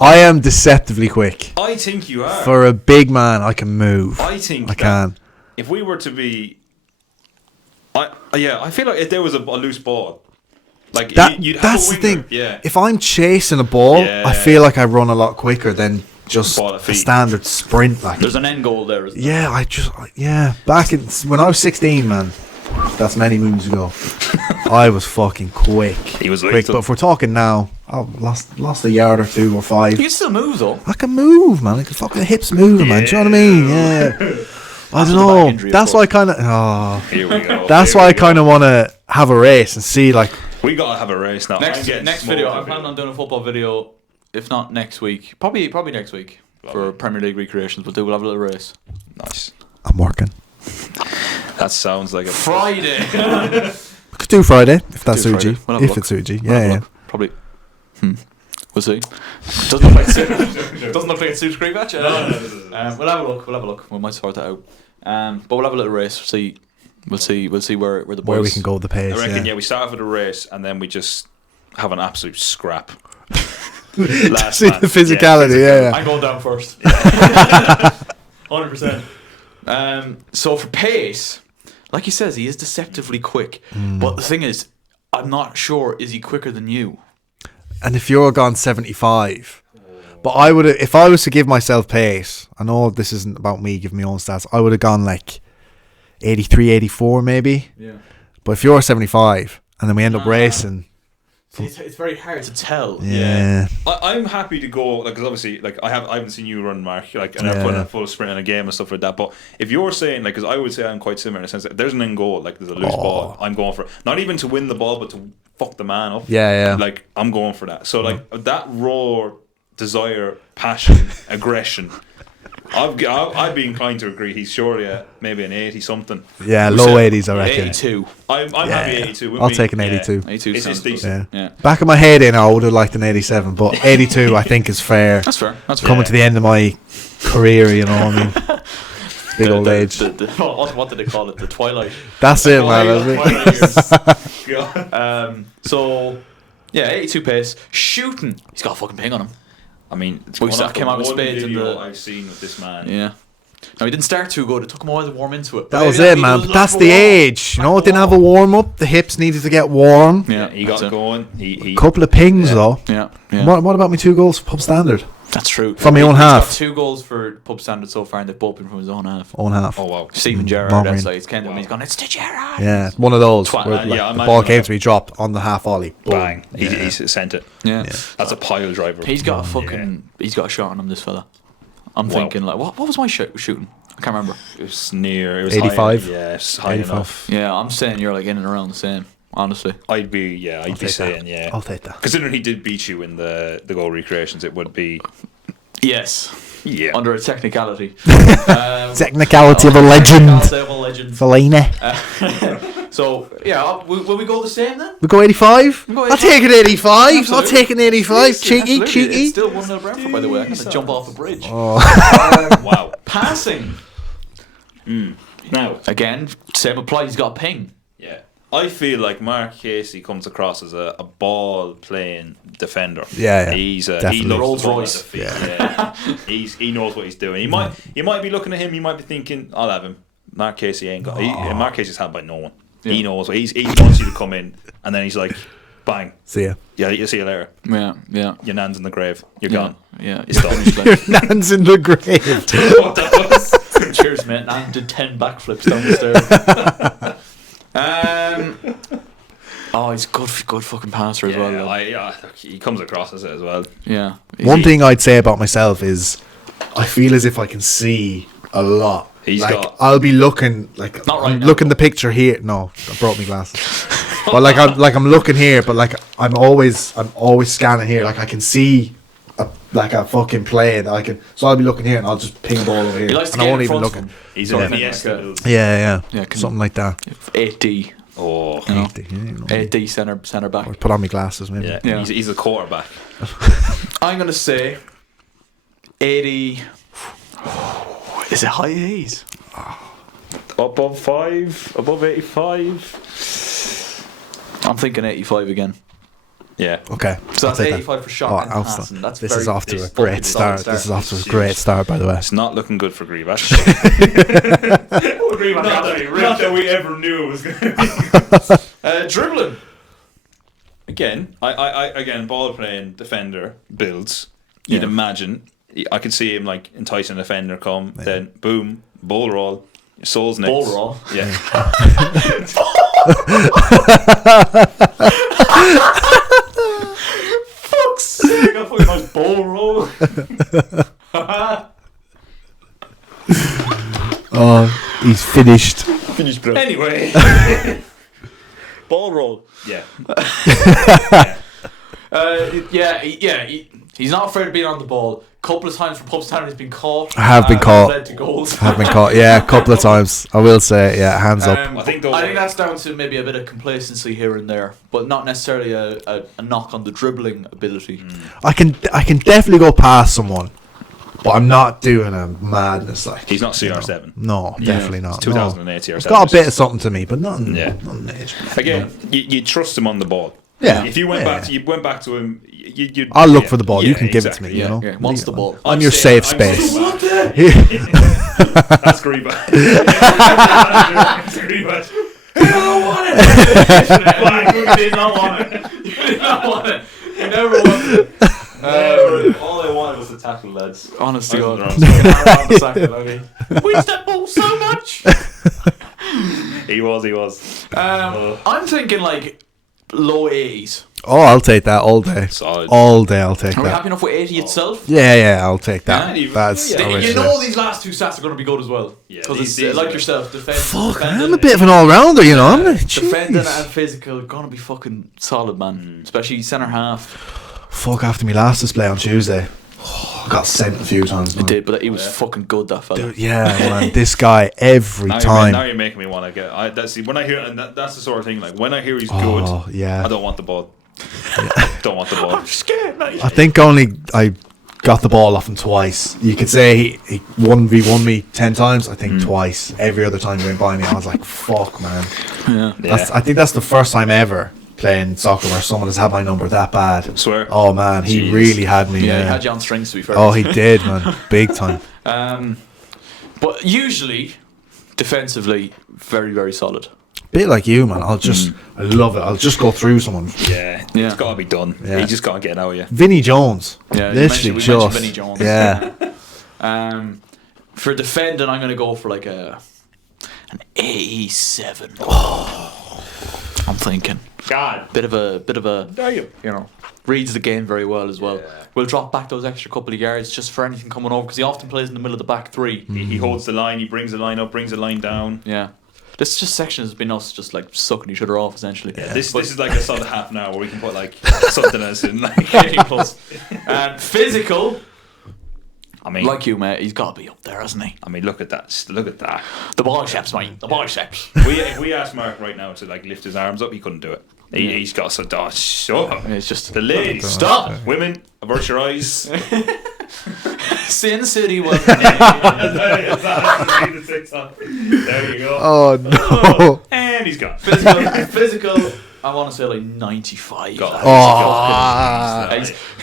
I am deceptively quick. I think you are. For a big man, I can move. I think I can. If we were to be... I feel like if there was a loose ball, like you'd have that's a the winger. thing. Yeah. If I'm chasing a ball, Yeah. I feel like I run a lot quicker than just Ball at a feet. standard sprint. Like, There's an end goal there, isn't there? yeah. Back when I was 16, man, that's many moons ago. I was fucking quick. He was quick. lethal. But if we're talking now, I've lost a yard or 2 or 5. You can still move though. I can move, man. I can fucking hips moving, man. Do you know what I mean? Yeah. I don't the back know. injury, of That's why I course. kind of. Oh, Here we go. that's Here why we I go. kind of want to have a race and see, like. We gotta have a race now. I'm Next getting video, smoked I'm a planning bit. on doing a football video. If not next week, probably next week for Premier League recreations. We'll have a little race. Nice. I'm working. That sounds like a Friday. We could do Friday if that Do suits you. Friday. We'll have a If look. it suits you, We'll have a yeah. look. Probably. We'll see. Doesn't look like it doesn't look like it suits Creevatch. We'll have a look. We might sort that out. But we'll have a little race. We'll see where the boys. Where we can go with the pace. I reckon, yeah. we start off with a race and then we just have an absolute scrap. See Last the man. physicality, yeah. I'm going down first. 100%. So for pace, like he says, he is deceptively quick. But the thing is, I'm not sure, is he quicker than you? And if you're gone 75, but I would, if I was to give myself pace, I know this isn't about me giving my own stats, I would have gone like 83, 84 maybe. Yeah. But if you're 75 and then we end up racing, It's very hard to tell. Yeah. I'm happy to go because obviously I haven't seen you run, Mark, and I've put in a full sprint in a game and stuff like that. But if you're saying because I would say I'm quite similar in the sense that there's an end goal, there's a loose ball, I'm going for it. Not even to win the ball, but to fuck the man up. Yeah. I'm going for that. So that raw desire, passion, aggression. I'd be inclined to agree. He's surely maybe an 80 something. Yeah, low 80s, I reckon. 82. I'm happy 82. I'll take an 82. 82 it's decent. Yeah. Back of my head I would have liked an 87, but 82 I think is fair. That's fair. Coming to the end of my career, you know what I mean? Big old age. What did they call it? The twilight. That's it, man. So, 82 pace. Shooting. He's got a fucking ping on him. I mean, came out with spades in the. I've seen with this man. Yeah. No, he didn't start too good. It took him a while to warm into it. That was it, man. But that's the age. You know, it didn't have a warm up. The hips needed to get warm. Yeah, he got going. He couple of pings though. Yeah. What about me 2 goals for pub standard? That's true. From my own half. He's got 2 goals for pub standard so far, and they've both been from his own half. Own half. Oh wow. Stephen Gerrard, that's like, he's gone, it's to Gerrard. Yeah, one of those. Where, the ball came to me, dropped on the half volley. Bang. He sent it. Yeah. That's a pile driver. He's got he's got a shot on him, this fella. I'm thinking, what was my shooting? I can't remember. It was near. It was 85. High, yeah, it's high 85. enough. Yeah, I'm saying you're in and around the same. Honestly, I'd be saying that. I'll take that. Considering he did beat you in the goal recreations, it would be. Yes. Yeah. Under a technicality. Technicality of a legend. Fellaini. So will we go the same then? We go 85. I'll take an 85. Absolutely. I'll take an 85. Cheeky. It's still 1-0 Brentford, by the way. I'm going to jump off a bridge. Wow. Passing. Now again, same applies. He's got a ping. Yeah. I feel like Mark Casey comes across as a ball playing defender. Yeah. He Rolls Royce. He knows what he's doing. You might be looking at him. You might be thinking, "I'll have him." Mark Casey ain't got. Mark Casey's had by no one. Yeah. He knows. He wants you to come in, and then he's like, "Bang, see ya." Yeah, you see you later. Yeah. Your nan's in the grave. You're gone. Yeah, it's done. Your nan's in the grave. What that was. Cheers, mate. Nan did 10 backflips down the stairs. He's good fucking passer as well. He comes across as it as well. Yeah. One thing I'd say about myself is I feel as if I can see a lot. I'll be looking I'm looking the picture here. No, I brought me glasses. But I'm looking here, but I'm always scanning here. I can see a fucking play that so I'll be looking here and I'll just ping ball over here. He likes to and I won't even look. He's an Iniesta. Yeah, something like that. 8D. Oh, 8D centre back. Or put on my glasses, maybe. Yeah. He's a quarterback. I'm gonna say 80. Is it high 80s? Above 5, above 85. I'm thinking 85 again. Yeah. Okay. So that's 85 for shot and passing. This is off to a great start. This is off to a great start, by the way. It's not looking good for Grievous. Not that we ever knew it was going to be. Dribbling. Again, I ball playing defender builds. You'd imagine. I could see him enticing a defender come, then boom, ball roll, soul's next. Ball roll? Yeah. Fuck's sake, I thought it was ball roll. Oh, he's finished. Finished, bro. Anyway. Ball roll. Yeah. He's not afraid of being on the ball. A couple of times for pub standard he's been caught. I have been caught. Led to goals. Have been caught. Yeah, a couple of times. I will say, hands up. I think that's down to maybe a bit of complacency here and there, but not necessarily a knock on the dribbling ability. I can definitely go past someone, but I'm not doing a madness He's not CR7. No, definitely not. It's 2008 CR7. It's got a bit of something to me, but nothing. Nothing major. Again, you trust him on the ball. Yeah. If you went back to him, I'll look for the ball. You can give it to me. You know. Wants the ball. I'm your safe space. That's Grievous. That's Grievous. You don't want it. You did not want it. You did not want it. You never wanted it. All I wanted was to tackle lads. Honest to God. We step ball so much. He was. I'm thinking low 80s. Oh, I'll take that all day. Solid. All day, I'll take Are we that. happy enough with 80 itself? Yeah, I'll take that. Yeah, That's yeah. You know these last two stats are going to be good as well. Yeah, Because these it's like are- yourself, Fuck, defending. I'm a bit of an all-rounder, you know. I'm like, Defending jeez. and physical going to be fucking solid, man. Especially centre half. Fuck, after my last display on Tuesday, I got sent a few times, man. It did, but he was fucking good, that fella. Dude, yeah, man, this guy every Now time. you're making me want to get. See, when I hear, and that's the sort of thing. Like when I hear he's Oh, good, yeah. I don't want the ball. Don't want the ball. I'm scared, mate. I think only I got the ball off him twice. You could say he 1v1 me 10 times. I think twice. Every other time he went by me, I was like, fuck, man. Yeah. I think that's the first time ever playing soccer where someone has had my number that bad. Swear. Oh, man, he Jeez. really had me. Yeah, he had you on strings, to be fair. Oh, he did, man. Big time. But usually, defensively, very, very solid. Bit like you, man. I love it. I'll just go through someone. Yeah, Yeah. it's got to be done. Yeah. You just got to get it out of you. Vinnie Jones. Yeah, Literally we mentioned just. Vinnie Jones. Yeah. For defending, I'm going to go for like an 87. I'm thinking. God. Bit of a, There you. you know, reads the game very well as well. Yeah. We'll drop back those extra couple of yards just for anything coming over because he often plays in the middle of the back three. He holds the line. He brings the line up. Brings the line down. Yeah. This just section has been us just like sucking each other off essentially. Yeah, this is like a solid half an hour where we can put like something else in. Like, 18 plus. Physical, I mean, like you, mate, he's got to be up there, hasn't he? I mean, look at that. Look at that. The biceps, mate. The biceps. If we asked Mark right now to like lift his arms up, he couldn't do it. He's got so shut up. It's just The ladies, stop. women, avert your eyes. Sin City was. There you go. Oh, no. And he's gone. Physical. I want to say like 95. God.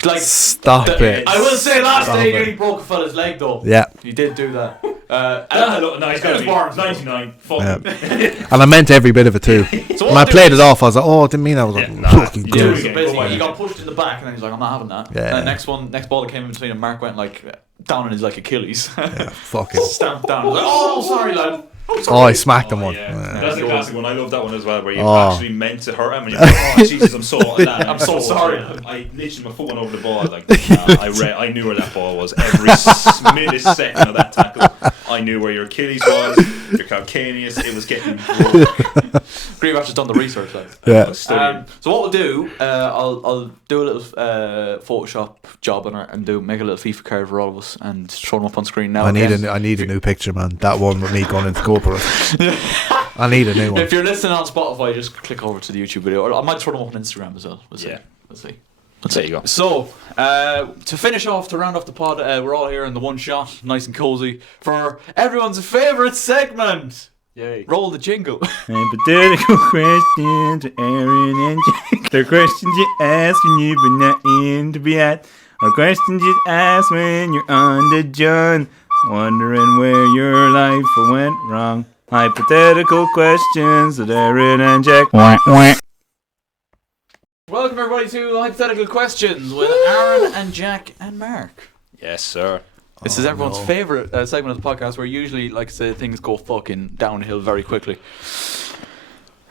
Like Stop it. I will say last Stop day it. he broke a fella's leg though. Yeah. He did do that. No, he's got to be 99. Fuck. Yeah. And I meant every bit of it too. So When I played it off, I was like, oh, I didn't mean that. I was like, Yeah, nah, fucking you good. do it So again. basically, he got pushed in the back, and then he's like, "I'm not having that." Yeah. And the next ball that came in between, and Mark went like down on his like Achilles, Fucking. stamped down. He was like, "Oh, sorry, lad." Oh, I smacked him one. Yeah. Yeah. That's a classic one. I love that one as well, where you Oh. actually meant to hurt him, and you're like, "Oh Jesus, I'm so sorry." I literally my foot went over the ball. Like I knew where that ball was. Every millisecond of that tackle, I knew where your Achilles was, your calcaneus. It was getting broke. Greenwich has done the research, like. Yeah. So what we'll do, I'll do a little Photoshop job on it and make a little FIFA card for all of us and throw them up on screen now. I again. need a new picture, man. That one with me going into corporate. I need a new one. If you're listening on Spotify, just click over to the YouTube video, or I might throw them up on Instagram as well. We'll see. Yeah. We'll see. There you go. So, to finish off, to round off the pod, we're all here in the one shot, nice and cozy, for everyone's favourite segment. Yay. Roll the jingle. Hypothetical questions to Aaron and Jack. They're questions you ask when you've been not in to be at. Or questions you ask when you're on the John, wondering where your life went wrong. Hypothetical questions to Aaron and Jack. Welcome everybody to Hypothetical Questions with Aaron and Jack and Mark. Yes, sir. This is everyone's favourite segment of the podcast where usually, like I say, things go fucking downhill very quickly.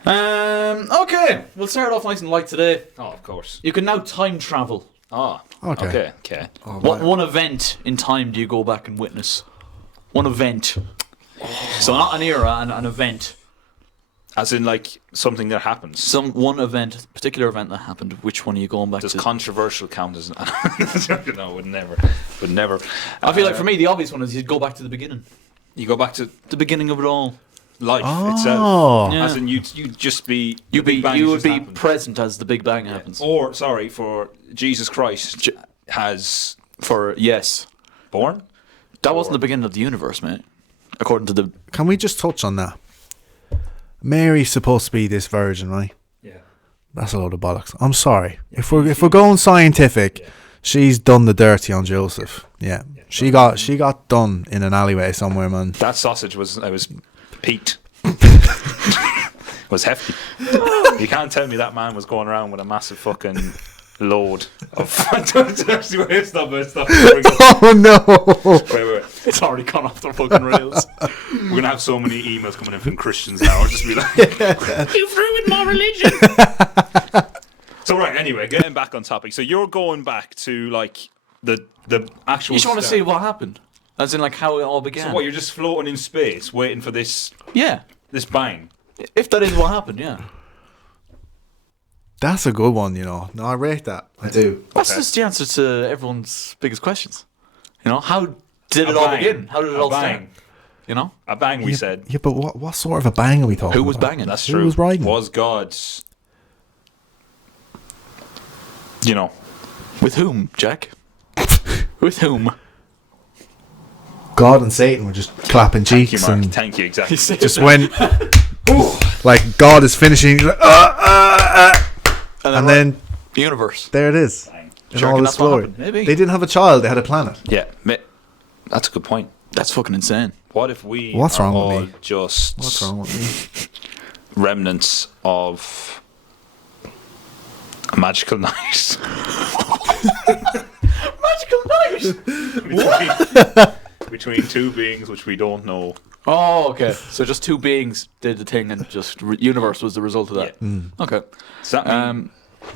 Okay, we'll start off nice and light today. Oh, of course. You can now time travel. Oh, Okay. okay. What one event in time do you go back and witness? One event. So not an era, an event. As in, like, something that happens. One event, particular event that happened. Which one are you going back Does to? controversial count as... No, would never. Would never. I feel like for me the obvious one is you'd go back to the beginning. You go back to The beginning of it all. life Oh. itself. Yeah. As in, you'd just be... You the Big Bang would just be happened. present as the Big Bang happens. Or, sorry, for Jesus Christ has For yes. born? That wasn't the beginning of the universe, mate. According to the Can we just touch on that? Mary's supposed to be this virgin, right? Yeah. That's a load of bollocks. I'm sorry. If we're going scientific, she's done the dirty on Joseph. Yeah. She got done in an alleyway somewhere, man. That sausage was peaked. It was hefty. You can't tell me that man was going around with a massive fucking load of... Stop. Oh no! Wait. it's already gone off the fucking rails. We're going to have so many emails coming in from Christians now. I'll just be like, you've ruined my religion. Right. Anyway, getting back on topic. So you're going back to like the actual. You just want to start. see what happened, as in like how it all began. So what? You're just floating in space, waiting for this Yeah, bang. if that is what happened, yeah. That's a good one, you know. No, I rate that. I do. That's Okay. just the answer to everyone's biggest questions. You know, how did A it all bang. begin? How did it A all bang. start? You know, A bang. We said. Yeah, but what sort of a bang are we talking who was about? banging? That's Who true. was riding? Was God's. You know. With whom, Jack? With whom? God and Satan were just clapping Thank you, cheeks Mark. and Thank you. Exactly. just went like God is finishing, he's like, and then universe. there it is Bang. in Sure, all reckon its that's what glory. happened? Maybe. They didn't have a child; they had a planet. Yeah. That's a good point. That's fucking insane. What if we What's are wrong with all me? just What's wrong with me? remnants of a magical night? Magical night. between two beings which we don't know. Oh, okay. So just two beings did the thing, and just universe was the result of that. Okay. Does that mean,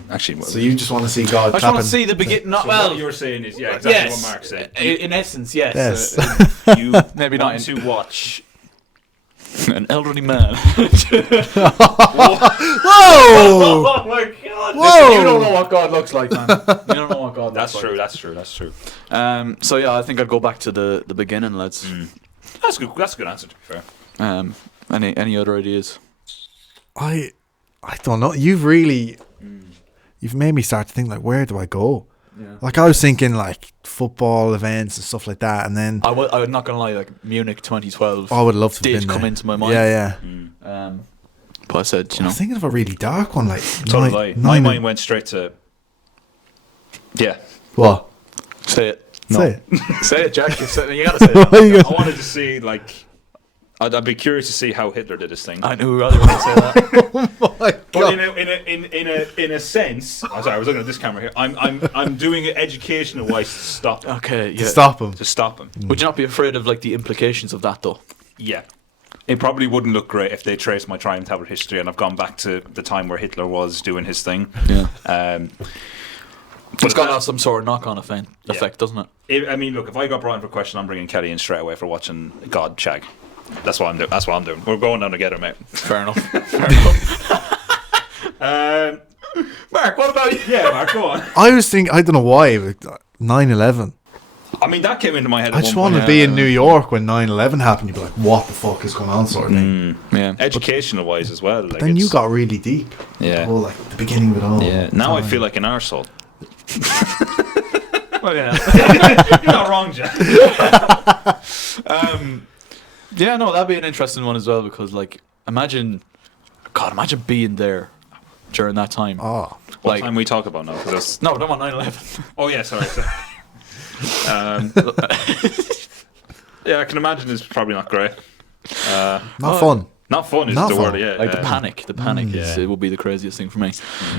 actually, So you just want to see God I just clapping? want to see the beginning. Not so well. what you're saying is exactly Yes. what Mark said. In essence, yes. Yes. You Maybe not want in- to watch. An elderly man. Whoa! Oh my god! Whoa! You don't know what God looks like, man. You don't know what God That's looks true. like. That's true. That's true. So yeah, I think I'd go back to the beginning, lads. That's good. That's a good answer. To be fair. Any other ideas? I don't know. You've made me start to think like, where do I go? Yeah. Like I was thinking like football events and stuff like that, and then I'm not gonna lie, like Munich 2012 I would love to have did been come there. into my mind. Yeah, yeah. But I said, I was thinking of a really dark one, like So did I. My mind went straight to. Yeah. What? say it. Say it. Say it, Jack. You gotta say it. You I got- wanted to see like. I'd be curious to see how Hitler did his thing. I knew I was going to say that. My But God. in a sense, I'm sorry, I was looking at this camera here. I'm doing it educational wise to stop him. Okay, yeah. Stop him. To stop him. Would you not be afraid of like the implications of that though? Yeah. It probably wouldn't look great if they traced my time tablet history and I've gone back to the time where Hitler was doing his thing. Yeah. But It's got to have some sort of knock-on effect, doesn't it? I mean, look, if I got brought in for a question, I'm bringing Kelly in straight away for watching God Shag. That's what I'm doing. That's what I'm doing. We're going down together, mate. Fair enough. Fair enough. Mark, what about you? Yeah, Mark, go on. I was thinking, I don't know why, 9/11. I mean, that came into my head. I just wanted to be in New York when 9/11 happened. You'd be like, what the fuck is going on, sort of thing. Yeah. Educational wise as well. Like Then you it's- got really deep. Yeah. Oh, like the beginning of it all. Yeah. Now I Time. feel like an arsehole. Well, yeah. You're not wrong, Jack. Yeah, no, that'd be an interesting one as well because, like, imagine being there during that time. Oh. What Like- time we talk about now? 'Cause that's- No, don't want 9/11. Oh yeah, sorry. Yeah, I can imagine it's probably not great. Not fun. Not fun is Not the fun. word. Yeah, Like the panic is, it would be the craziest thing for me.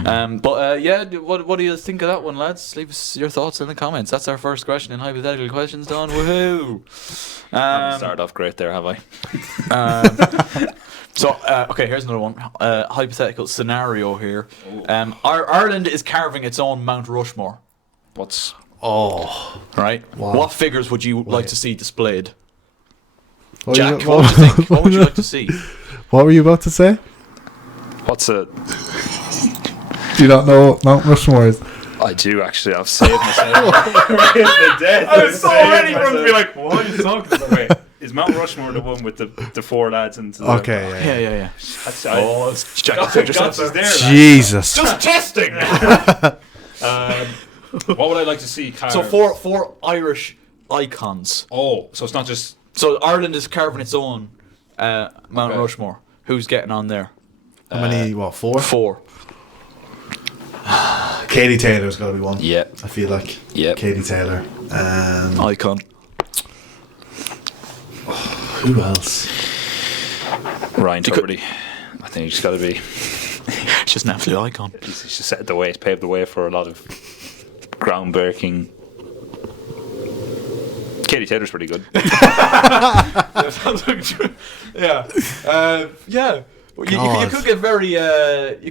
Yeah, what do you think of that one, lads? Leave us your thoughts in the comments. That's our first question in hypothetical questions done. Woohoo! Haven't started off great there, have I? So okay, here's another one. Hypothetical scenario here. Ireland is carving its own Mount Rushmore. What's Oh. Right. Wow. What figures would you like to see displayed? What Jack, you- what would you think? What would you like to see? What were you about to say? what's a? Do you not know what Mount Rushmore is? I do actually. I've saved myself. I was so ready for him to be like, "What are you talking about?" Wait, is Mount Rushmore the one with the four lads and? Okay, yeah. Yeah. That's, Jack, God, put yourself God's there. there. Jesus. Just testing. What would I like to see? Carved? So four Irish icons. Oh, so it's not just. So Ireland is carving its own Mount Rushmore. Who's getting on there? How many? What, 4? 4. Katie Taylor's got to be one. Yeah. I feel like. Yep. Katie Taylor. Icon. Who else? Ryan Tuberty. I think he's got to be. It's just an absolute icon. He's just set the way, paved the way for a lot of groundbreaking. Katie Taylor's pretty good. Yeah. Yeah. You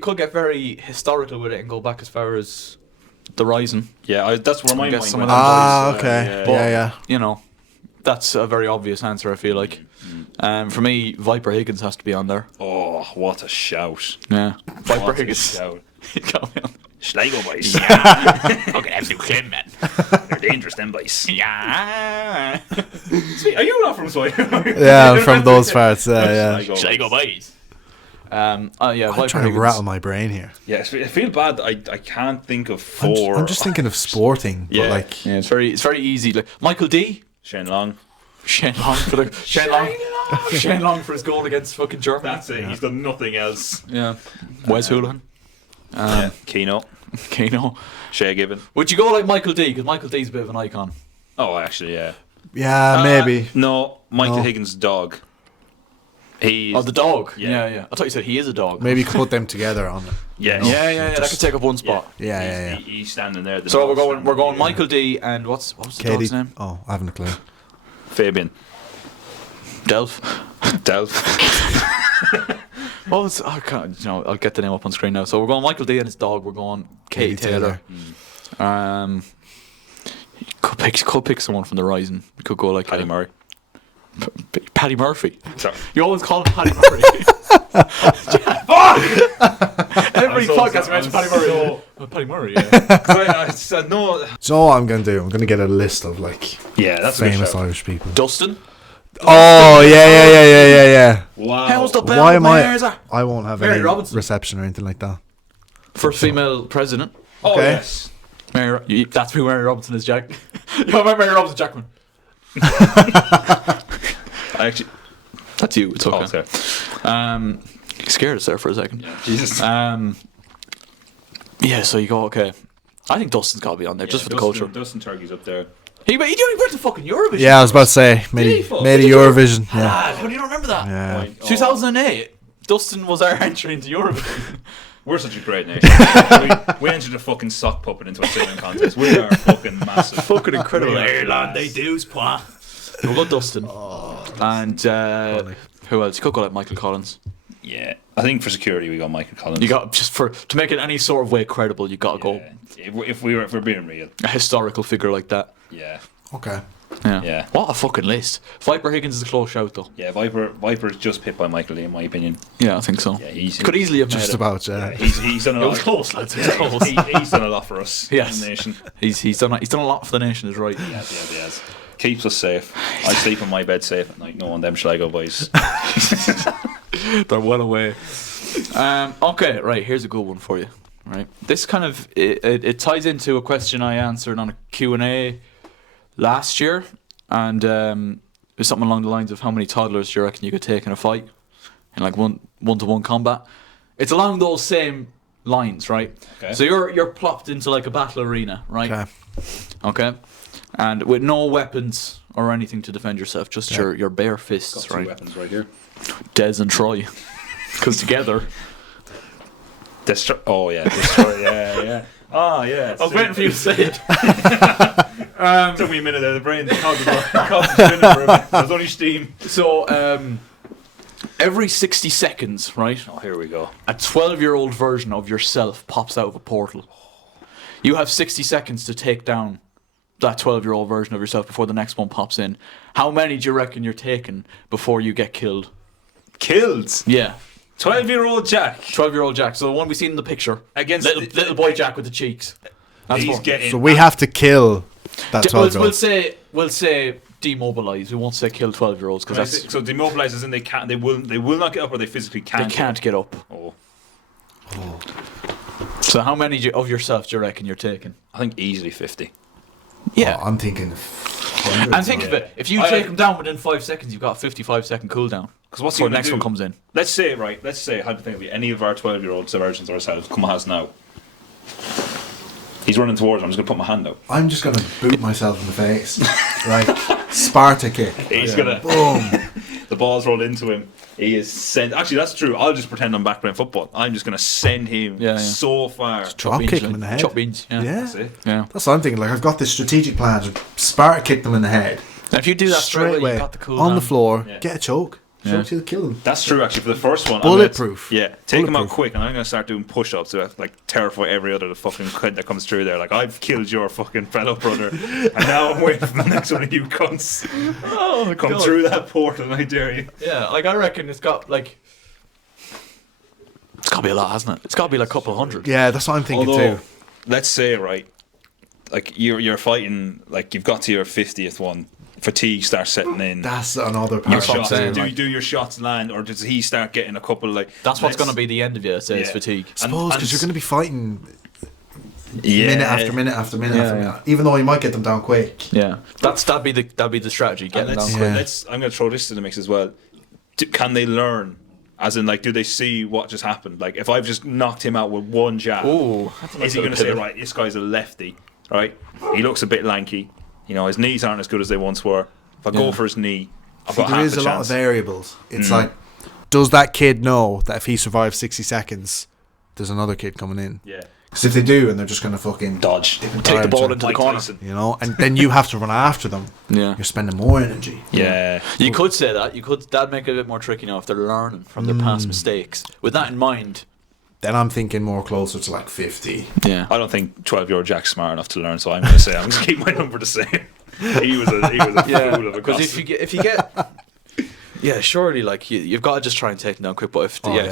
could get very historical with it and go back as far as the Rising. Yeah, that's where my mind some went. of them okay. But, Yeah. You know, that's a very obvious answer, I feel like. For me, Viper Higgins has to be on there. Oh, what a shout. Yeah. Viper What a Higgins. shout. Got me on. Schlegel boys. Fucking absolute clean, man. They're dangerous, them boys. Yeah. Sweet, are you not from Switzerland? Yeah, I'm from those parts. Yeah. Schlegel boys. Yeah, I'm Viper trying to Higgins. rattle my brain here. Yeah, I feel bad. I can't think of four. I'm just thinking of sporting, but Yeah. like Yeah, it's very easy. Like Michael D. Shane Long. Shane Long for his goal against fucking Germany. That's it. He's done nothing else. Yeah. Wes Houlihan. Keno. Kano. Shea Given. Would you go like Michael D? Because Michael D's a bit of an icon. Oh, actually, yeah. maybe. No, Michael No. Higgins' dog. He's Oh, the dog. Yeah. Yeah. I thought you said he is a dog. Maybe you could put them together on it. yeah, Yeah. That could take up one spot. Yeah. He's standing there. The So dog's we're going standing there. Michael D and what's the Katie. dog's name? Oh, I haven't a clue. Fabian. Delph. Delph. I can't. I'll get the name up on screen now. So we're going Michael D and his dog. We're going Katie Taylor. You could pick someone from the Rising. We could go like Paddy Murray. Paddy Murphy. Sorry. You always call him Paddy Murray. Every podcast we mention Paddy Murray. Paddy Murray. Yeah. No. So what I'm going to do, I'm going to get a list of like Yeah, that's a good famous shout. Irish people. Dustin. Oh, yeah. Wow. How's the bell? Why am Where's I? that? I won't have Mary any Robinson. reception or anything like that. First female president. Oh, Okay. yes. That's who Mary Robinson is, Jack. You remember Mary Robinson Jackman? I actually. That's you. It's okay. Oh, sorry. Scared us there for a second. Jesus. Yeah, so you go, okay. I think Dustin's got to be on there just for the culture. Dustin Turkey's up there. He went to fucking Eurovision. Yeah, I was about to say, made a Eurovision. Yeah. Ah, how do you not remember that? Yeah. 2008, Dustin was our entry into Eurovision. We're such a great nation. we entered a fucking sock puppet into a singing contest. We are fucking massive. Fucking incredible. We are Ireland, class. they do, spa. We'll go Dustin. And who else? You could go like Michael Collins. Yeah, I think for security we got Michael Collins. You got to make it any sort of way credible. You got to go If we're being real. a historical figure like that. Yeah. Okay. Yeah. What a fucking list. Viper Higgins is a close shout though. Yeah, Viper's just pipped by Michael Lee in my opinion. Yeah, I think so. Yeah, he's Could easily have Just made it. about, yeah. he's done a lot. It was close, lads. It was close. He's done a lot for us. Yes. in the nation. He's done a lot for the nation, is right. He has. Keeps us safe. I sleep in my bed safe at night. No one them Schlegel boys. They're well away. Okay, right. Here's a good one for you. Right, this kind of it ties into a question I answered on a Q&A last year, and it's something along the lines of how many toddlers do you reckon you could take in a fight in like one-to-one combat. It's along those same lines, right? Okay. So you're plopped into like a battle arena, right? Okay. And with no weapons or anything to defend yourself, just your bare fists, Got two right? weapons right here. Des and Troy, because together. Destroy. Oh yeah, destroy. Yeah. Oh yeah. I was waiting for you to say it. Took me a minute there. The brain cog's spinning for a bit. There's only steam. So, every 60 seconds, right, Oh, here we go. a 12-year-old version of yourself pops out of a portal. You have 60 seconds to take down that 12-year-old version of yourself before the next one pops in. How many do you reckon you're taking before you get killed? Killed. Yeah. 12-year-old Jack. 12-year-old Jack. So the one we seen in the picture. Against little boy Jack with the cheeks. That's He's what. getting. So we have to kill that 12-year-old. We'll say demobilize. We won't say kill 12-year-olds because that's So demobilizes and they will not get up or they physically can't. they can't get up. Oh. So how many of yourself do you reckon you're taking? I think easily 50. Yeah. I'm thinking hundreds. And think of it, if you take them down within 5 seconds, you've got a 55-second cooldown. Because what's Before he the next do? one comes in. Let's say hypothetically any of our 12-year-olds versions of ourselves come has now. He's running towards him. I'm just gonna put my hand out. I'm just gonna boot myself in the face, like Sparta kick. He's gonna Boom. the balls roll into him. He is sent. Actually, that's true. I'll just pretend I'm back playing football. I'm just gonna send him so far. Drop kick him in the head. Chop beans. Yeah. That's it. Yeah. That's what I'm thinking. Like I've got this strategic plan. Sparta kick them in the head. And if you do that straight away, away you got the cooldown. on the floor. Yeah. Get a choke. She'll kill him. That's true, actually. For the first one, Bulletproof. Take him out Bulletproof. quick, and I'm gonna start doing push-ups to like terrify every other fucking kid that comes through there. Like, I've killed your fucking fellow brother, and now I'm waiting for the next one of you cunts. Oh, Come God. through that portal, and I dare you. Yeah, like I reckon it's got to be a lot, hasn't it? It's got to be like a couple hundred. Yeah, that's what I'm thinking Although, too. let's say, right, like you're fighting, like you've got to your 50th one. Fatigue starts setting in. That's another Your part. shots, saying, do your shots land, or does he start getting a couple like? That's what's going to be the end of you. It says Yeah. fatigue. I suppose because you're going to be fighting Yeah. minute after minute after minute Yeah, after yeah. minute. Even though you might get them down quick. Yeah, that'd be the strategy. And Getting down let's, quick. Yeah. let's. I'm going to throw this to the mix as well. Can they learn? As in, like, do they see what just happened? Like, if I've just knocked him out with one jab, Ooh, is he going to say, right, this guy's a lefty, right? He looks a bit lanky. You know, his knees aren't as good as they once were. If I go for his knee, I've got There half is a a chance. lot of variables. It's like, does that kid know that if he survives 60 seconds, there's another kid coming in? Yeah. Because if they do, and they're just going to fucking Dodge. take the ball into the Mike corner. Tyson. you know, and then you have to run after them. Yeah. You're spending more energy. Yeah. You could say that. That'd make it a bit more tricky now if they're learning from their past mistakes. With that in mind, Then I'm thinking more closer to like 50. yeah. I don't think 12-year-old Jack's smart enough to learn, so I'm going to say I'm going to keep my number the same. He was a fool of a Because gossip. if you get yeah, surely like you've got to just try and take them down quick. But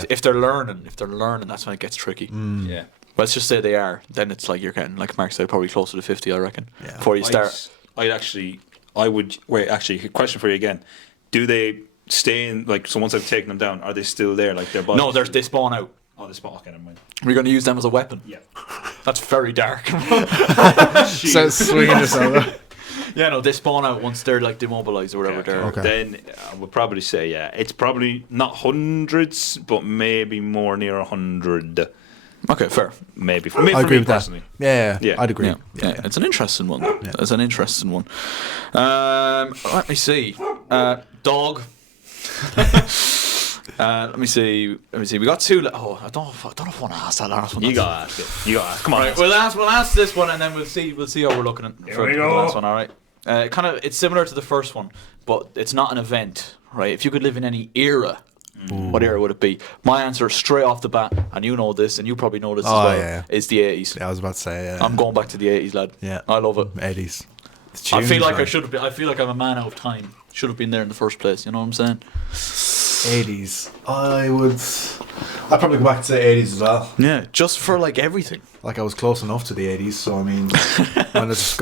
if they're learning, that's when it gets tricky. Yeah. Let's just say they are. Then it's like you're getting, like Mark said, probably closer to 50. I reckon. Yeah. Before you start. I would wait. Actually, a question for you again: do they stay in? Like, so once I've taken them down, are they still there? Like their bodies? No, they spawn out. Oh, they spawn. Okay, never mind. We're going to use them as a weapon. Yeah. That's very dark. So swinging yourself. Yeah, no, they spawn out once they're like demobilized or whatever. They're Okay. Then I would probably say, yeah, it's probably not hundreds, but maybe more near 100. okay, fair. Maybe. I For agree me with that. personally. Yeah, Yeah. I'd agree. Yeah, it's an interesting one. It's an interesting one. Let me see. Dog. Let me see. We got two. I don't know if I want to ask that last one. You gotta ask it. You gotta ask. Come on. Right, we'll ask this one, and then we'll see how we're looking at for we the go. last one. All right. It's similar to the first one, but it's not an event, right? If you could live in any era, what era would it be? My answer straight off the bat, and you know this, and you probably know this as well, yeah. is the 80s. Yeah, I was about to say. I'm going back to the 80s, lad. Yeah. I love it. 80s. I feel like I should have been. I feel like I'm a man out of time. Should have been there in the first place. You know what I'm saying? 80s. I'd probably go back to the 80s as well. Yeah, just for like everything. Like I was close enough to the 80s, so I mean, let's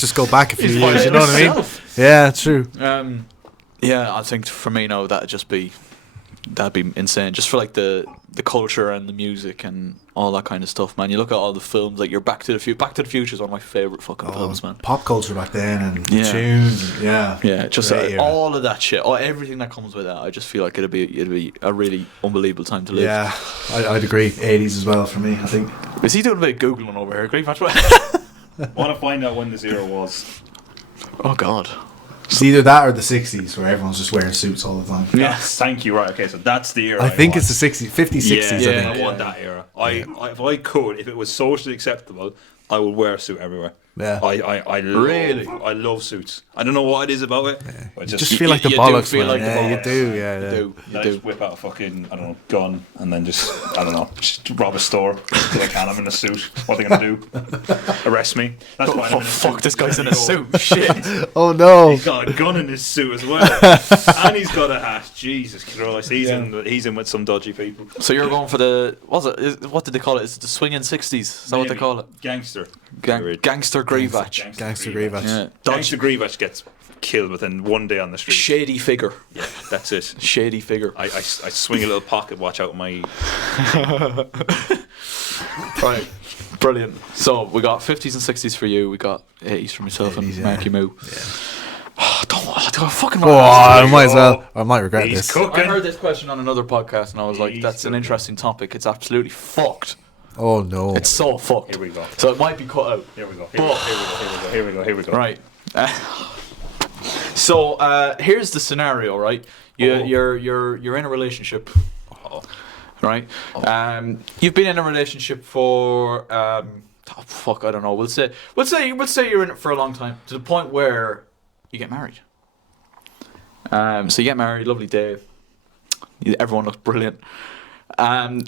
just go back a few He's years. fighting You know what I mean? himself. Yeah, true. Yeah, I think for me now that'd be insane. Just for like the culture and the music and all that kind of stuff, man. You look at all the films, like your Back to the Future is one of my favorite fucking films, man. Pop culture back then and Yeah. tunes. And, Yeah, just Great era. all of that shit, everything that comes with that. I just feel like it'd be a really unbelievable time to live. Yeah, I'd agree. 80s as well for me, I think. Is he doing a bit of googling over here? Great, Want to find out when this era was? Oh God. It's either that or the 60s, where everyone's just wearing suits all the time. Yes. Thank you. Right. Okay. So that's the era. I think want. it's the 60s, 50s, 60s, Yeah, I think. I want that era. If I could, if it was socially acceptable, I would wear a suit everywhere. Yeah. I love suits. I don't know what it is about it. I Just feel like the you do bollocks, feel man. like the Yeah, you bollocks. do, yeah. You do. I just whip out a fucking, I don't know, gun and then just rob a store till I can. I'm in a suit. What are they going to do? Arrest me? That's why I'm Oh in a fuck! suit. This guy's in a suit. Shit. Oh, no. He's got a gun in his suit as well, and he's got a hat. Jesus Christ, he's in with some dodgy people. So you're going for the what did they call it? Is it the swinging 60s? Is that what they call it? Gangster. Gangster Grievach. Gangster Grievach. Yeah. Gangster Grievach gets killed within one day on the street. Shady figure. Yeah, that's it. Shady figure. I swing a little pocket watch out my. Right. Brilliant. So we got 50s and 60s for you. We got 80s for myself 80s, and yeah. Marky Moo. Don't fucking. Oh, I might as well. I might regret He's this. cooking. I heard this question on another podcast and I was like, He's that's an cooking. interesting topic. It's absolutely fucked. Oh, no. It's so fucked. Here we go. So it might be cut out. Here we go. Here we go. Right. So here's the scenario, right? You're in a relationship, right? You've been in a relationship for I don't know. We'll say you're in it for a long time, to the point where you get married. So you get married, lovely day. Everyone looks brilliant. Then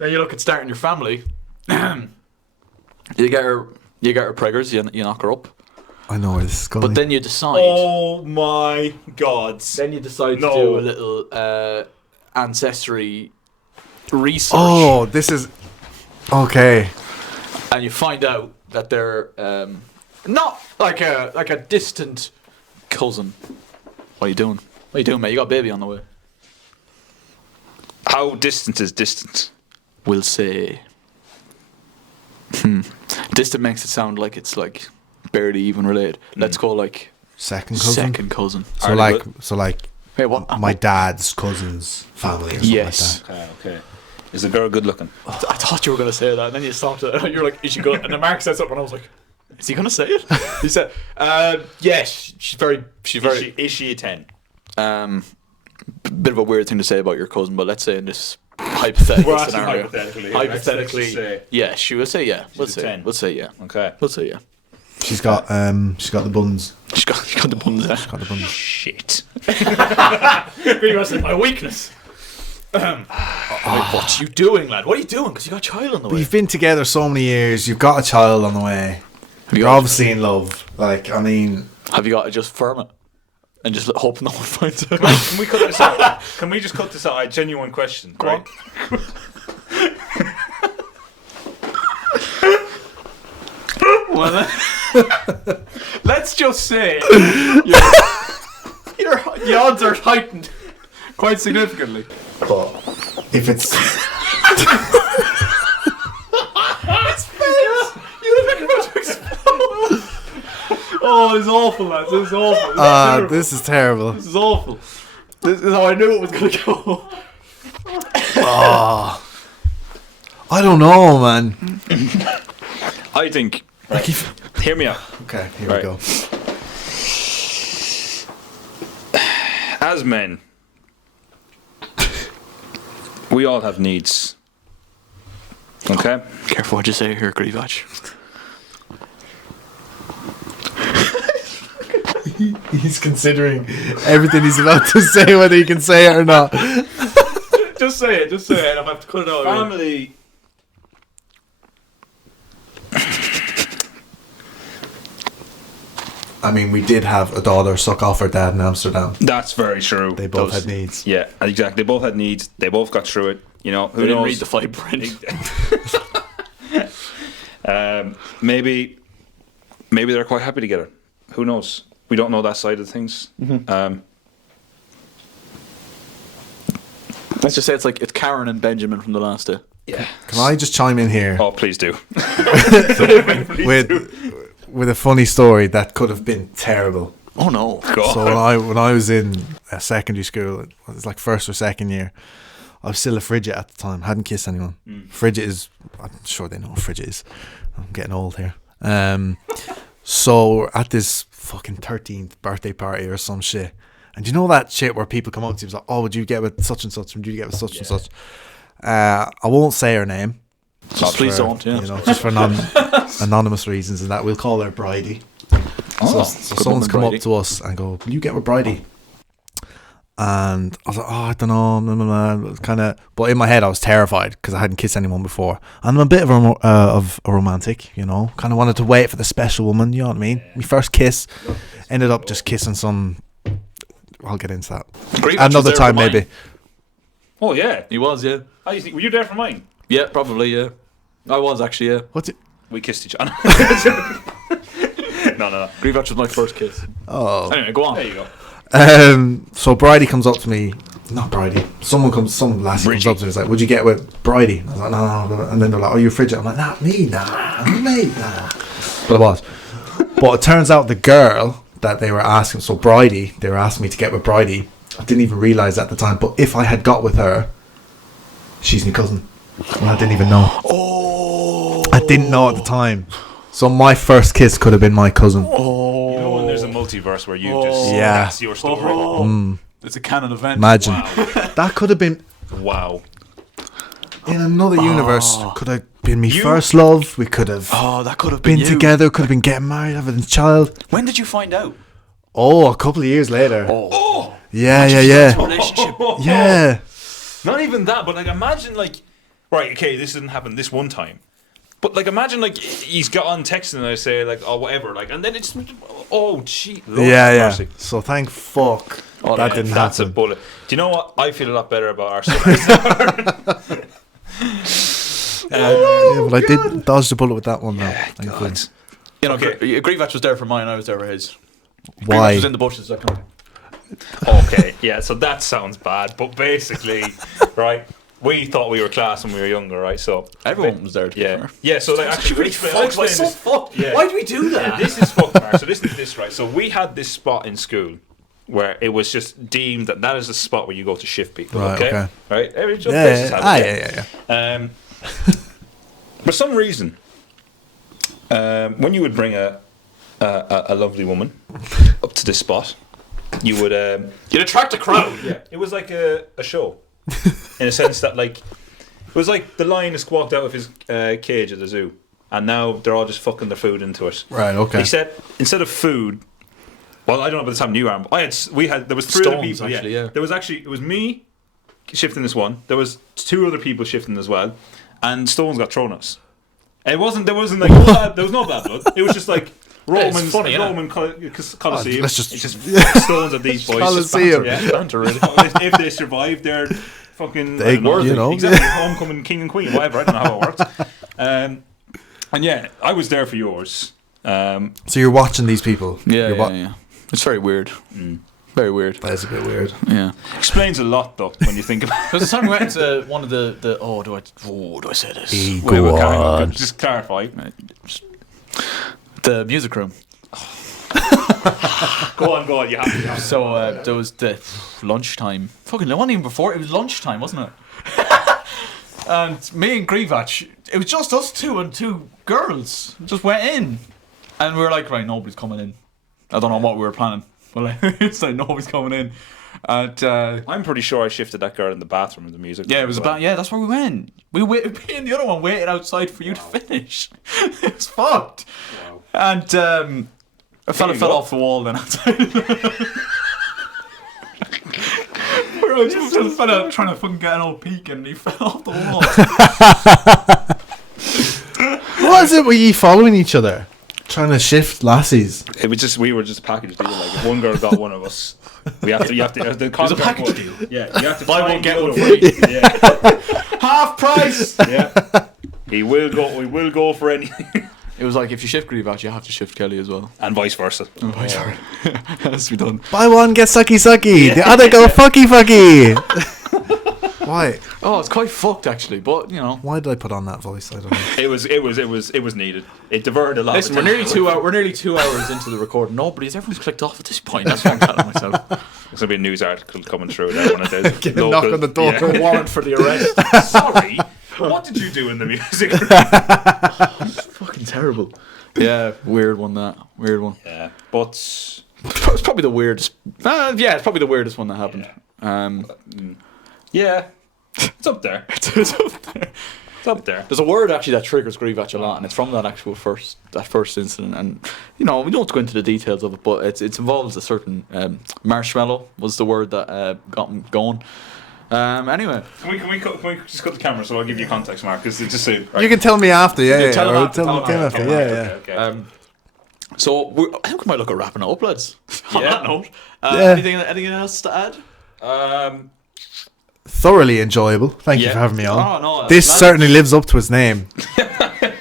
you look at starting your family. You get her preggers, you knock her up. I know where this is going. But then you decide. Oh my God! Then you decide to do a little ancestry research. Oh, this is okay. And you find out that they're not like a distant cousin. What are you doing? What are you doing, mate? You got a baby on the way. How distant is distant? We'll say. Distant makes it sound like it's like barely even related. Let's go like Second cousin. second cousin. So like. Wait, what? My dad's cousin's family. Or something Yes. Like that. Okay. Is the girl good looking? I thought you were gonna say that, and then you stopped it. You're like, "Is she good?" And then Mark said something, and I was like, "Is he gonna say it?" He said, "Yes, she's very." Is she a 10? Bit of a weird thing to say about your cousin, but let's say in this hypothetical Well, scenario, hypothetically, hypothetically, let's just say yeah, she would say yeah. We'll a say 10. We'll say yeah. Okay. We'll say yeah. She's got the buns. She's got the buns there. Got the buns. Shit. Pretty much my weakness. What you doing, lad? What are you doing? Because you got a child on the way. We've been together so many years. You've got a child on the way. You're obviously in love. Like, I mean, Have you got to just firm it and just hope no one finds out? Can we cut this out? Can we just cut this out? A genuine question. Go right? on. Well, let's just say your odds are heightened quite significantly. but if it's Oh, it's awful, lads. This is awful. this is terrible. This is awful. This is how I knew it was going to go. I don't know, man. I think. Right, hear me out. Okay, here Right. we go. As men, we all have needs. Okay? Careful what you say here, Grievach. He's considering everything he's about to say, whether he can say it or not. Just say it. And I have to cut it out. Family. I mean, we did have a daughter suck off her dad in Amsterdam. That's very true. They both had needs. Yeah, exactly. They both had needs. They both got through it. You know, who They didn't knows? read the fine print. Maybe they're quite happy together. Who knows? We don't know that side of things. Let's just say it's Karen and Benjamin from the last day. Yeah. Can I just chime in here Oh, please do. with a funny story that could have been terrible? Oh no. God. So when I was in secondary school, it was like first or second year. I was still a frigid at the time. Hadn't kissed anyone. Frigid is, I'm sure they know what frigid is. I'm getting old here. So at this fucking 13th birthday party or some shit, and you know that shit where people come up to you and like, oh, would you get with such and such? Would you get with such and such? I won't say her name. Just please for, don't. Yeah. You know, just for anonymous reasons, and that we'll call her Bridie. So someone's come up to us and go, will you get with Bridie? And I was like, oh, I don't know, kind of. But in my head, I was terrified because I hadn't kissed anyone before. And I'm a bit of a romantic, you know. Kind of wanted to wait for the special woman. You know what I mean? My first kiss, ended up just kissing some. I'll get into that another time, maybe. Oh yeah, He was, yeah. how do you think? Were you there for mine? Yeah, probably, yeah. I was actually, yeah. What's it? We kissed each other. No. Grievach was my first kiss. Oh. Anyway, go on. There you go. So Bridie comes up to me. Not Bridie. Some lassie comes up to me. It's like, would you get with Bridie? And I was like, no. And then they're like, oh, you're frigid. I'm like, nah, me, nah. But I was. But it turns out the girl that they were asking, so Bridie, they were asking me to get with Bridie. I didn't even realise at the time. But if I had got with her, she's my cousin. And I didn't even know. Oh. I didn't know at the time. So my first kiss could have been my cousin. Oh. You know when there's a multiverse where you just Yeah. that's your story. It's a canon event. Imagine. Wow. That could have been, Wow. in another universe, could have been me first love. We could have Oh, that could have been been you. together, could have been getting married, having a child. When did you find out? Oh, a couple of years later. Oh. Yeah. Relationship. Yeah. Not even that, but like imagine like, right, okay, this didn't happen this one time, but like imagine like he's got on texting and I say like, oh whatever, like, and then it's, oh gee, Lord Yeah. mercy. So thank fuck that didn't That's happen. a bullet. Do you know what? I feel a lot better about our story. Yeah, but I did dodge the bullet with that one though. Thankfully. You know, Okay. Grievatch was there for mine, I was there for his. Why? Grievatch was in the bushes. I can't. Okay, yeah, so that sounds bad, but basically, right, we thought we were class when we were younger, right? So Everyone was there. To be yeah, fair. yeah. So like, actually, Really fucked. Like, so fucked. Yeah. Why do we do Yeah, that? this is fucked, Mark. So listen to this, right? So we had this spot in school where it was just deemed that is the spot where you go to shift people. Right, okay. Right. Every Yeah, places have it, yeah. For some reason, when you would bring a lovely woman up to this spot, you would You'd attract a crowd. yeah, it was like a show, in a sense that like it was like the lion has walked out of his cage at the zoo, and now they're all just fucking their food into it. Right, okay. Except instead of food, well, I don't know about the time you are. But there was three other Stones, people. actually, yeah. There was it was me shifting this one. There was two other people shifting as well, and stones got thrown at us. There wasn't like there was no bad blood. It was just like. Roman Colosseum. Let's just it's just stones at these boys. Coliseum. Just banter, really. If they survive, they're fucking They- you know. exactly homecoming king and queen, whatever. I don't know how it works. And yeah, I was there for yours. So you're watching these people. Yeah, You're yeah. It's very weird. Very weird. That is a bit weird. Yeah. Explains a lot though when you think about it. There's a time we went to one of the do I say this? Wait, on. just clarify. The music room. Go on. You have to. So there was the lunchtime. Fucking, it wasn't even before. It was lunchtime, wasn't it? And me and Grievatch, it was just us two and two girls. Just went in, and we were like, right, nobody's coming in. I don't know what we were planning, but it's like nobody's coming in. And I'm pretty sure I shifted that girl in the bathroom in the music. yeah, it was about that's where we went. We waited. Me and the other one waited outside for you to finish. It's fucked. Wow. And a fella fell off the wall then outside. We're just a fella trying to fucking get an old peek and he fell off the wall. What is it with you following each other? Trying to shift lassies. It was just we were just a package deal. Like if one girl got one of us, you have to. The It was a contract package was- deal. Yeah, you have to Buy find one, get the one other free. Yeah, Half price! yeah. We will go for anything, It was like if you shift Grievatch, you have to shift Kelly as well. and vice versa. It has to be done. Buy one, get sucky sucky. The other go fucky fucky. Why? Oh, it's quite fucked actually, but you know. Why did I put on that voice? I don't know. It was needed. It diverted a lot. Listen, of we're nearly 2 hours into the recording. Everyone's clicked off at this point. That's what I'm telling myself. There's gonna be a news article coming through there one of those. Get a knock on the door. Yeah. Warrant for the arrest. Sorry, what did you do in the music? Fucking terrible. Yeah, weird one. Yeah, but It's probably the weirdest. It's probably the weirdest one that happened. yeah, it's up there. It's up there. It's up there. There's a word actually that triggers Grievatch a lot, and it's from that actual first incident. And we don't have to go into the details of it, but it involves a certain marshmallow was the word that got him going. Anyway, Can we just cut the camera so I'll give you context, Mark? Because it's just so. You can tell me after, yeah. tell him or after, tell him after, yeah. Okay. so I think we might look at wrapping it up, lads. On Yeah. that note, Yeah. anything else to add? Thoroughly enjoyable. Thank you Yeah. for having me on. Oh, no, This lads. certainly lives up to its name.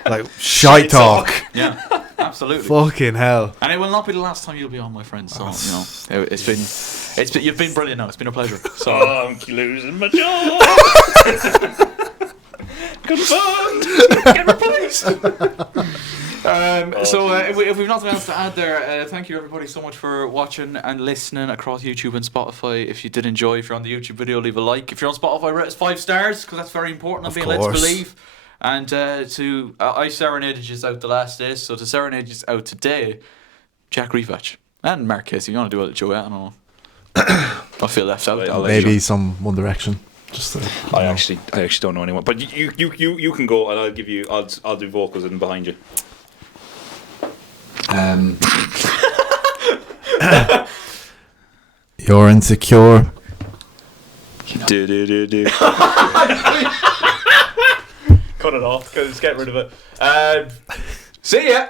Like ShiteTalk. Yeah, absolutely. Fucking hell. And it will not be the last time you'll be on, my friend. So it's been you've been brilliant. Now it's been a pleasure. So I'm losing my job. Confirmed. Get replaced. if we've nothing else to add there, thank you everybody so much for watching and listening across YouTube and Spotify. If you did enjoy, if you're on the YouTube video, leave a like. If you're on Spotify, rate us 5 stars because that's very important. I'm being led to course. believe. And to I Serenaded is out the last day, so to Serenade is out today. Jack Grievatch and Mark Casey. You want to do it, Joette? I don't know. I feel left out. I'll let Maybe some One Direction. Just I actually don't know anyone, but you can go and I'll give you. I'll do vocals and behind you. You're insecure. Do. Cut it off. Just get rid of it. See ya.